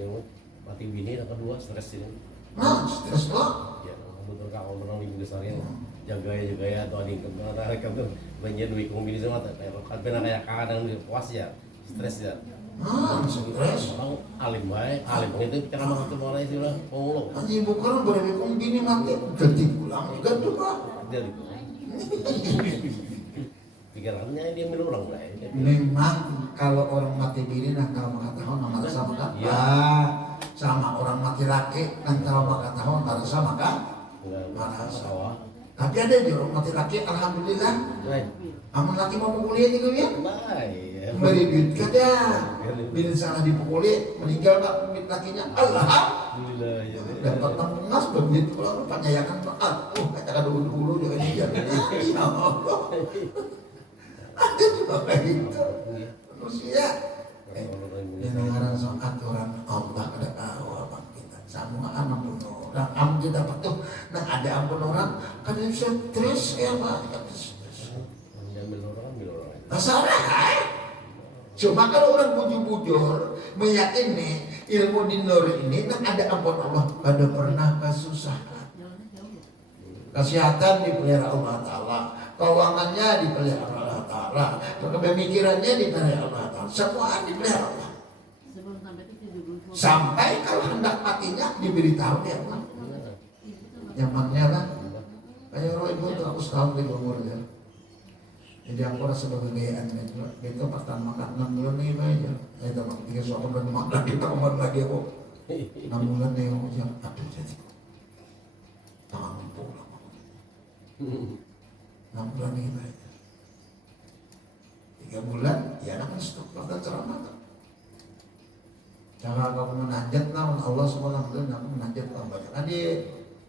mati bini yang kedua stres ini. Nah, stres lah. Ya, betul kalau nong di besarnya jaga ya atau di kemana kamu banyak duit bini sama kan benar kayak kadang di puas ya stres ya. Stres. Orang alim baik, alim itu cara mau ketemu orang itu lah pengulo. Anjing bukan boleh bini mati ganti pulang juga juga. Jadi pikirannya dia minum orang lain. Memang kalau orang mati bini nang tahu maka tahu nama sama kan? Iya. Sama orang mati laki nang tahu maka tahu nama sama kan? Sawah. Tapi ada juga orang mati laki, alhamdulillah. Aman laki mau kuliah juga ya? Baik. Beri duit kada. Bila salah dipukuli, meninggal pak duit lakinya. Alhamdulillah ya. Dapat ngas begitu kalau penyayangan pak. Kata dulu juga dia. Ya Allah. Ada juga kayak gitu manusia. Ini orang soal aturan Allah kada tahu apa kita. Sama ampun orang, ampun kita dapat tuh. Nah ada ampun orang, kada bisa stres ya pak. Ambil orang. Masalah. Cuma kalau orang bujur-bujur meyakini ilmu di nur ini, nah ada ampun Allah. Kada pernah kesusahan. Kesehatan dipelihara Allah Ta'ala, keuangannya dipelihara Allah Ta'ala, pemikirannya dipelihara Allah Ta'ala, semua dipelihara Allah. Sampai kalau hendak matinya diberitahu dia Allah. Nyamannya lah. Kayak orang ibu itu aku setahun di umurnya. Jadi aku rasa sebagai gayaan itu pertama makan 6 bulan nih aja. Saya dapat 3 suapun dan makan kita kemarin lagi aku 6 bulan nih aku bilang aduh jadi tangan pulang. 6 bulan nih aja. 3 bulan ya anak stok dan ceramah. Cara kamu menanjat lah, Allah subhanahu wa ta'ala aku menanjat lah banyak. Kan di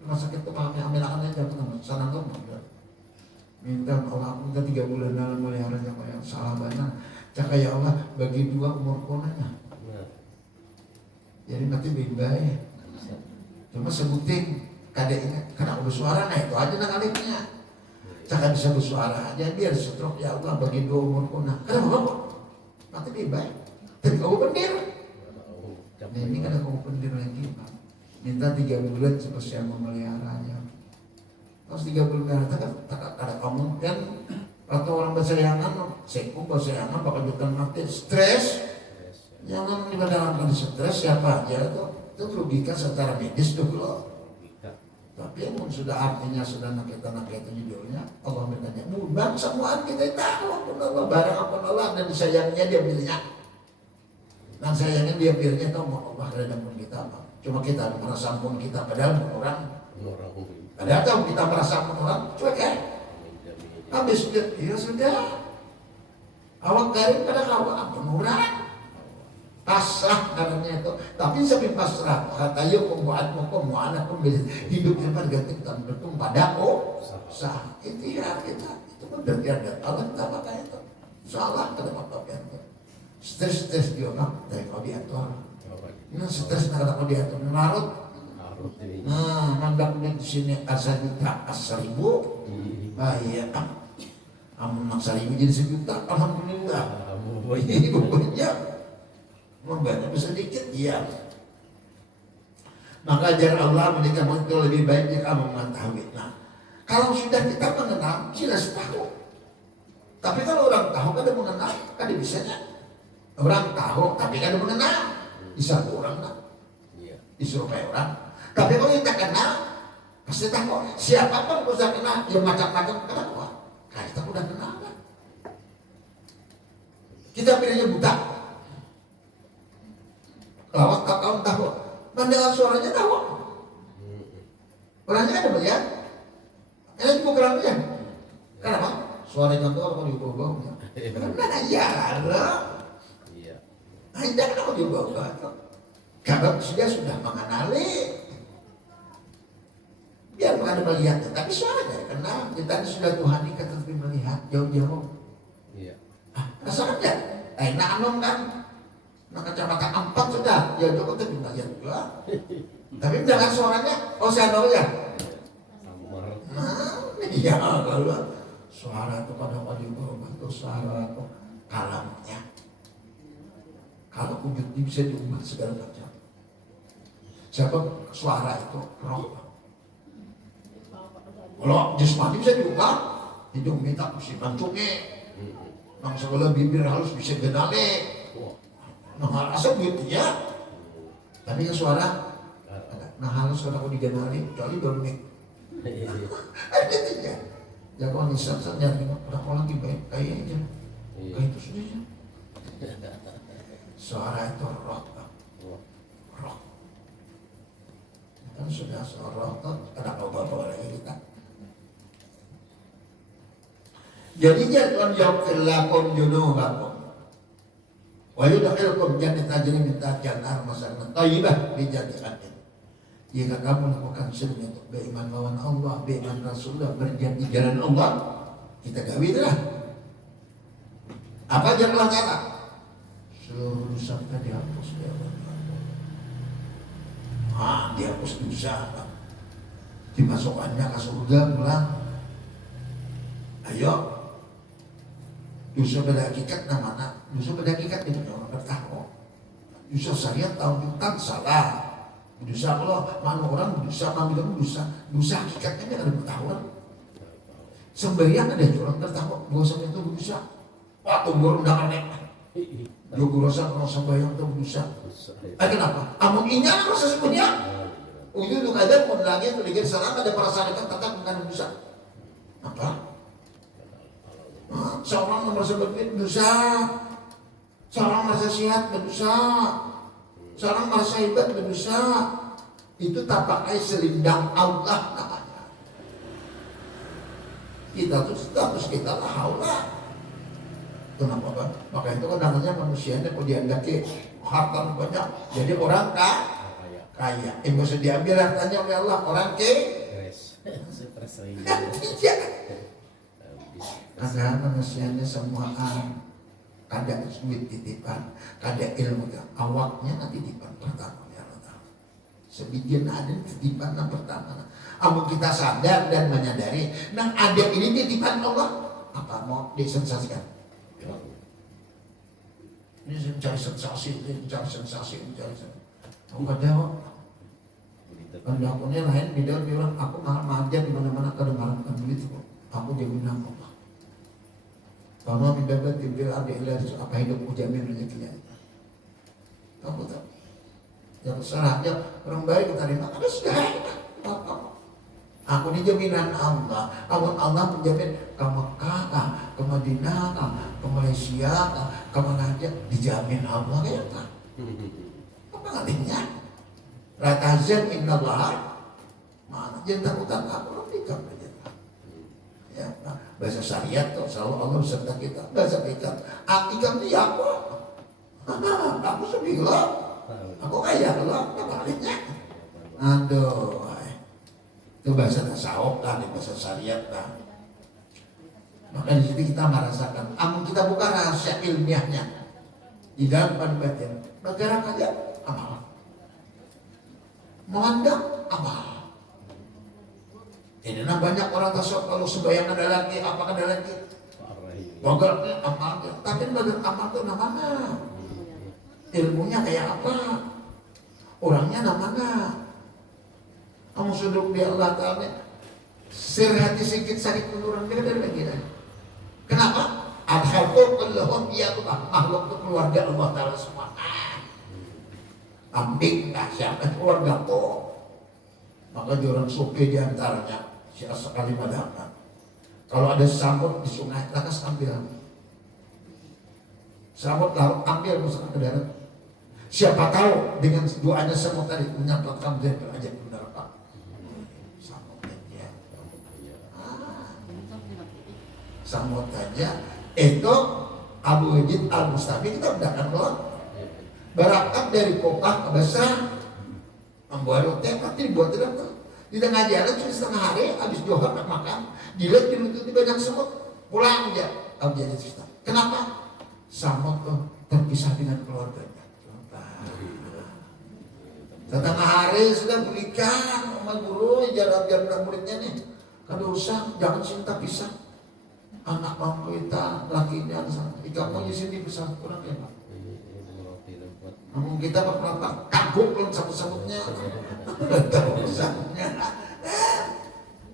rumah sakit tuh kami ambil akan aja, sana tuh minta Allah, aku minta 3 bulan dalam melihara siapa yang salah banyak. Cakap ya Allah bagi 2 umur konanya. Jadi mati bimbai. Cuma sebutin kadeknya, karena aku bersuara, nah itu aja nakalinya. Cakap bisa bersuara aja, biar stroke ya Allah bagi 2 umur kona. Kenapa kok? Mati bimbai. Tapi kamu pendir. Nah ini kan kamu pendir lagi, Pak. Minta 3 bulan seperti yang memeliharanya. Terus 3 bulan tak ada kamu kan atau orang bersayangan, seku bersayangan bakal jutaan mati stres. Jangan dibandingkan stres siapa aja itu logika secara medis dulu. Tapi yang sudah artinya sudah nakita judulnya Allah bertanya, bang semuaan kita tahu apun Allah barang apun Allah dan sayangnya dia pilihnya. Dan sayangnya dia pilihnya kamu Allah redam pun kita apa? Cuma kita merasa ampun kita padahal orang. Padahal tahu kita merasa ampun orang cuek ya. Habis ya sudah. Awak garing pada kawan ampun orang. Pasrah namanya itu, tapi sampai pasrah kata yo pembuatmu anak hidupnya bergantung bergantung pada sah itu ya kita itu kan berarti Allah apa kayak itu salah kada apa itu stres dia nak dari kau diatur ini stres nak kau diatur narut mandaknya di sini asal juta asal ribu iya amun nak 1.000 jadi 1 juta alhamdulillah ibu banyak membantu sedikit, iya. Maka ajar Allah menikah itu lebih baik jika mengetahui. Nah, kalau sudah kita mengenal, jelas tahu. Tapi kalau orang tahu kan mengenal, kan bisanya. Orang tahu, tapi kan mengenal. Bisa orang lah. Disuruh kayak orang. Tapi kalau kita kenal, pasti tahu. Siapapun bisa kenal, ya macam-macam kenal. Kayak kita udah kenal kan. Kita pilihnya buta. Lawak kawan tahu, mendengar suaranya tahu. Orangnya ada melihat, ini bukan orangnya. Kenapa? Suaranya tuh kalau diubah-ubah. Karena ya lah. Tidak kalau diubah-ubah. Karena dia sudah mengenali. Biar ada melihat, tapi suaranya kenal. Kita sudah Tuhan ikat tapi melihat jauh-jauh. Rasakan ya? Enak anom kan? Nah kacamata 4 sudah, ya Joko itu bagian juga. Tapi jangan suaranya, oh saya tahu ya. Nah, iya kalau suara itu pada juga itu suara itu kalamnya. Kalau wujudnya bisa diubah segala macam. Siapa suara itu roh. Kalau jasmani bisa diubah, hidung minta pusikan cunge. Nang segala bibir halus bisa genale. Nah asal gitu ya. Tapi yang suara nah halus kalau aku digenali kecuali dormik. Gitu ya. Ya kalau misalnya nyari orang lagi baik kayaknya kayak itu saja. Suara itu roh. Kan sudah suara roh ada apa-apa lagi kita. Jadi jangan yakin lakum junubakum. Wa yudkhilukum jannatin tajri min tahtiha al-anhar masalan thayyibah bi jannatin. Jika kamu lakukan semuanya untuk beriman lawan Allah, beriman Rasulullah, berjihad di jalan Allah, kita gawilah. Apa aja pelanggaran? Seluruh dosa kita dihapus oleh Allah. Dihapus dosa. Dimasukkannya ke surga pulang. Ayo. Dosa pada hakikat namanya, dosa pada hakikat itu orang bertahu. Dosa saya tahu tentang salah. Dosa kalau mana orang dosa, mana dosa, dosa hakikatnya dia ada bertahuan. Sembahyang ada orang bertahu, bahwasanya itu dosa. Waktu guru undangan nek, guru rasa kalau sembahyang itu dosa. Kenapa? Amun ingat rasa sembahyang. Itu untuk ada pun lagi itu dikira salah ada perasaan tetap bukan dosa. Apa? Seorang merasa berduit dosa, seorang merasa sehat berdosa, seorang merasa hebat berdosa. Itu tak pakai selindang Allah namanya. Kita tuh status kita lah Allah. Kenapa Pak? Maka itu kan namanya manusianya kalau diandaki harta banyak, jadi orang kaya. Ibu usah diambil hartanya oleh Allah, orang Stres lagi. tidak. Karena manusianya semua kada duit titipan, kada ilmu awaknya nanti titipan pertama ya Allah. Sebijian ada titipan yang pertama. Amun kita sadar dan menyadari, nah ada ini titipan Allah, apa mau disensasikan? Ini mencari sensasi, mencari sensasi. Aku jawab. Kalau aku ini lain dia bilang aku malah di mana-mana kedengaran begitu. Aku jaminan Allah. Bahwa mendapat timbul abdi ilah apa hidupku jamin rezekinya. Kamu tahu? Yang serahnya orang baik kita terima ada sudah. Aku ini jaminan Allah. Allah menjamin ke Mekah, ke Madinah, ke Malaysia, ke mana aja dijamin Allah ya kan? Apa artinya? Ratazan innallaha mana jantan utang aku nikah aja. Ya, bahasa syariat tuh selalu Allah beserta kita. Bahasa kita, ikam dia apa? Aku sebilang, aku kaya Allah, apa artinya? Aduh, itu bahasa tasawuf kan, bahasa syariat kan. Maka di situ kita merasakan, amun kita bukan rahasia ilmiahnya di dalam batin, negara kalian amal, memandang amal. Ini banyak orang tasawuf kalau sembahyang ada lagi, apakah ada lagi? Bagal amal, tapi bagal amal itu namanya, ilmunya kayak apa? Orangnya namanya. Kamu sudut di Allah Ta'ala serhati sedikit sakit menurun kita dari lagi. Kenapa? Al-khalqu kulluhum iyatullah, makhluk itu keluarga Allah Ta'ala semua. Ambing lah siapa keluarga tuh. Maka orang sufi diantaranya siapa sekali madhakan. Kalau ada samut di sungai, lakas ambil. Samut lalu ambil masukkan ke darat. Siapa tahu dengan doanya samut tadi menyelamatkan dari derajat neraka. Samut aja itu Abu Yazid Al-Bustami kita bedakan loh. Berangkat dari Kokah ke Basrah membuat roti tapi dibuat tidak tuh di tengah jalan cuma setengah hari habis johor nak makan dilihat di banyak semut pulang aja Abu Yazid cerita kenapa samut tuh terpisah dengan keluarganya setengah hari sudah berikan sama guru jalan muridnya nih kada usah jangan cinta pisah anak mampu kita lakinya ikamu di sini besar kurang ya Pak. Namun kita pernah kagum belum sabut-sabutnya,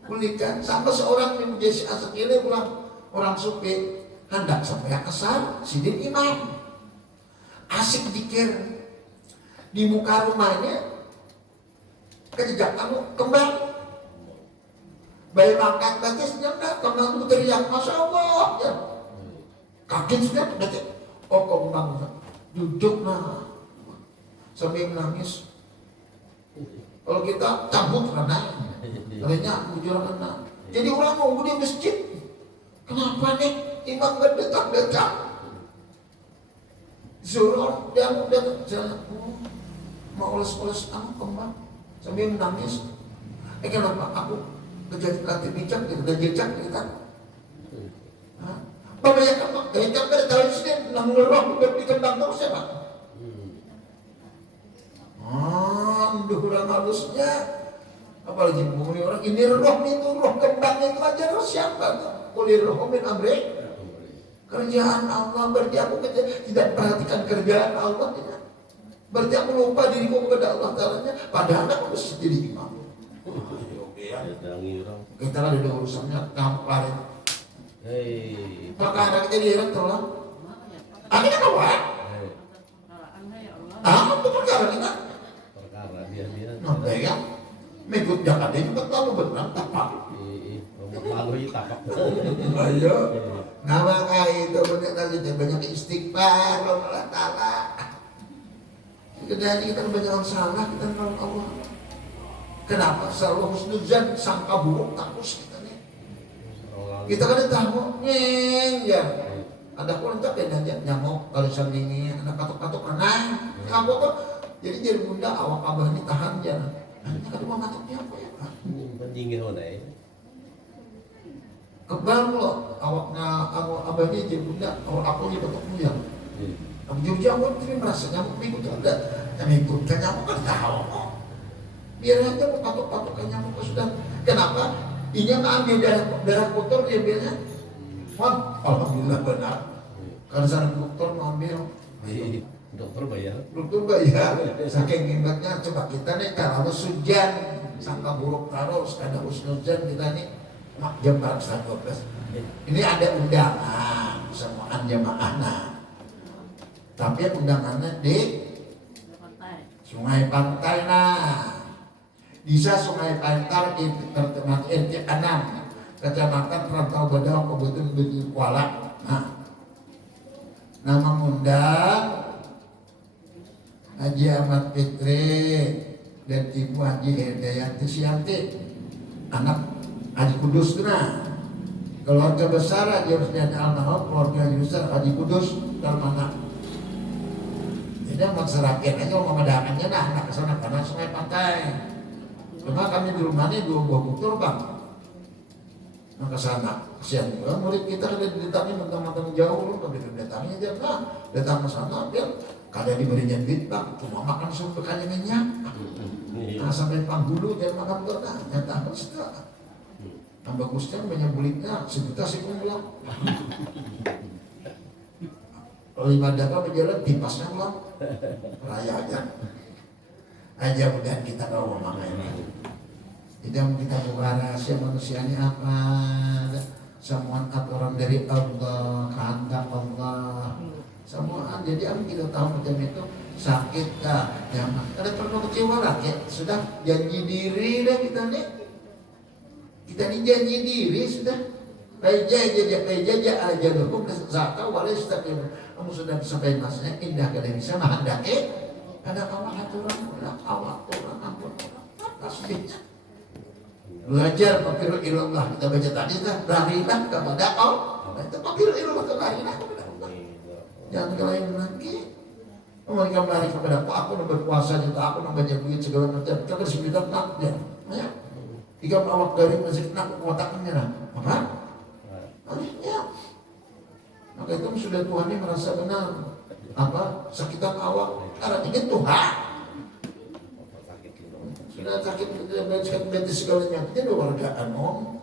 kulikan sama seorang yang menjadi asal ini pulang orang sufi hendak sampai asar sidin imam asik dikir di muka rumahnya kejejak kamu kembang. Bayi mangkat batisnya enggak, kembang itu teriak, Masya Allah ya. Kaget sudah, oh kembang duduk nah sambil menangis. Kalau kita cabut karena katanya bujur kena. Jadi orang mau di masjid, kenapa nih imam berdetak-detak? Suruh dia jalan, mau oles-oles kembang sambil menangis. Kenapa aku kejadian latih bijak, kita jejak kita. Banyak apa? Jejak dari tahun sini, namun roh dikembang terus ya Pak. Kurang halusnya. Apalagi menghuni orang ini roh itu, roh kembangnya itu aja roh siapa tuh? Kulir roh min amri. Kerjaan Allah berarti aku tidak perhatikan kerjaan Allah tidak. Berarti aku lupa diriku kepada Allah Ta'ala. Padahal aku mesti jadi imam. Kita ada urusannya kampar. Perkara kita dia tolong. Akhirnya kawan. Itu perkara kita. Perkara dia. Nah, ya. Mengikut Jakarta itu betul benar tapak. Lalu tapak. Ayo. Nama itu banyak istighfar Allah Ta'ala. Jadi kita banyak salah kita nolong Allah. Kenapa? Selalu husnuzan sangka buruk takut kita nih. Kita kan tahu ya. Ada pun enggak kayak nyamuk kalau sandingi ada katuk-katuk renang nyamuk tuh jadi bunda awak abah ini tahan ya hanya kalau mau katuknya apa ya Pentingnya mana ya? kebal lo awaknya awak abah ini jadi bunda awak aku ini batukmu ya aku jauh-jauh aku ini merasa nyamuk minggu tuh ada yang ikut kan nyamuk kan tahu biar aja mau katuk-katuk kan nyamuk sudah kenapa inya ngambil darah kotor dia biasanya wah, alhamdulillah benar. Karena seorang dokter mengambil, Dokter bayar. dokter bayar. Saking hebatnya, coba kita nih kalau hujan, sangka buruk terus, ada hujan kita nih, mak jam 12. Ini ada undangan, semuaan jamaah nah. Tapi undangannya di Sungai Pantai nah. Bisa Sungai Pantai RT 6. Kecamatan Rantau Badau, Kabupaten Budi Kuala. Nah, nama ngundang Haji Ahmad Fitri dan Ibu Haji Hedayanti Sianti, anak Haji Kudus nah. Keluarga besar Haji Rusdiana Almarhum, keluarga besar Haji Kudus Darmana. Jadi masyarakat aja memadakannya nah anak kesana karena Sungai Pantai. Cuma kami di rumah ini 2 buah kultur bang. Ke sana, kesian juga murid kita ada didatangi mentang-mentang jauh loh, tapi didatangi aja nah, datang ke sana biar kada diberinya duit bang, cuma makan sup bekanya minyak, nah sampai Panggulu jangan makan berat, nyata sudah, yang bagusnya banyak bulitnya, sejuta sih pulang, 5 dapat berjalan tipasnya pulang, raya aja mudah kita bawa mama ini. Tidak kita buka rahasia manusia ini apa? Semua aturan dari Allah, kehendak Allah. Semua jadi kita tahu macam itu sakit dah. Jangan ada perlu kecewa lah ya. Sudah janji diri dah kita nih. Kita nih janji diri sudah. Peja aja dulu. Zakah wala istaqim. Kamu sudah sampai masanya indah kada bisa menghendaki. Ada Allah aturan, Allah aturan ampun. Tasbihnya. Belajar fakir ilallah kita baca tadi kan larilah kepada Allah itu fakir ilallah larilah kepada Allah jangan ke lain lagi mereka lari kepada aku nak berpuasa juga aku nak banyak duit segala macam kita sembilan nak ya ya 3 awak dari masjid nak kotaknya lah apa ya maka itu sudah Tuhan ini merasa benar apa sakitan awak karena ini Tuhan sudah sakit segala penyakitnya dua wargaan om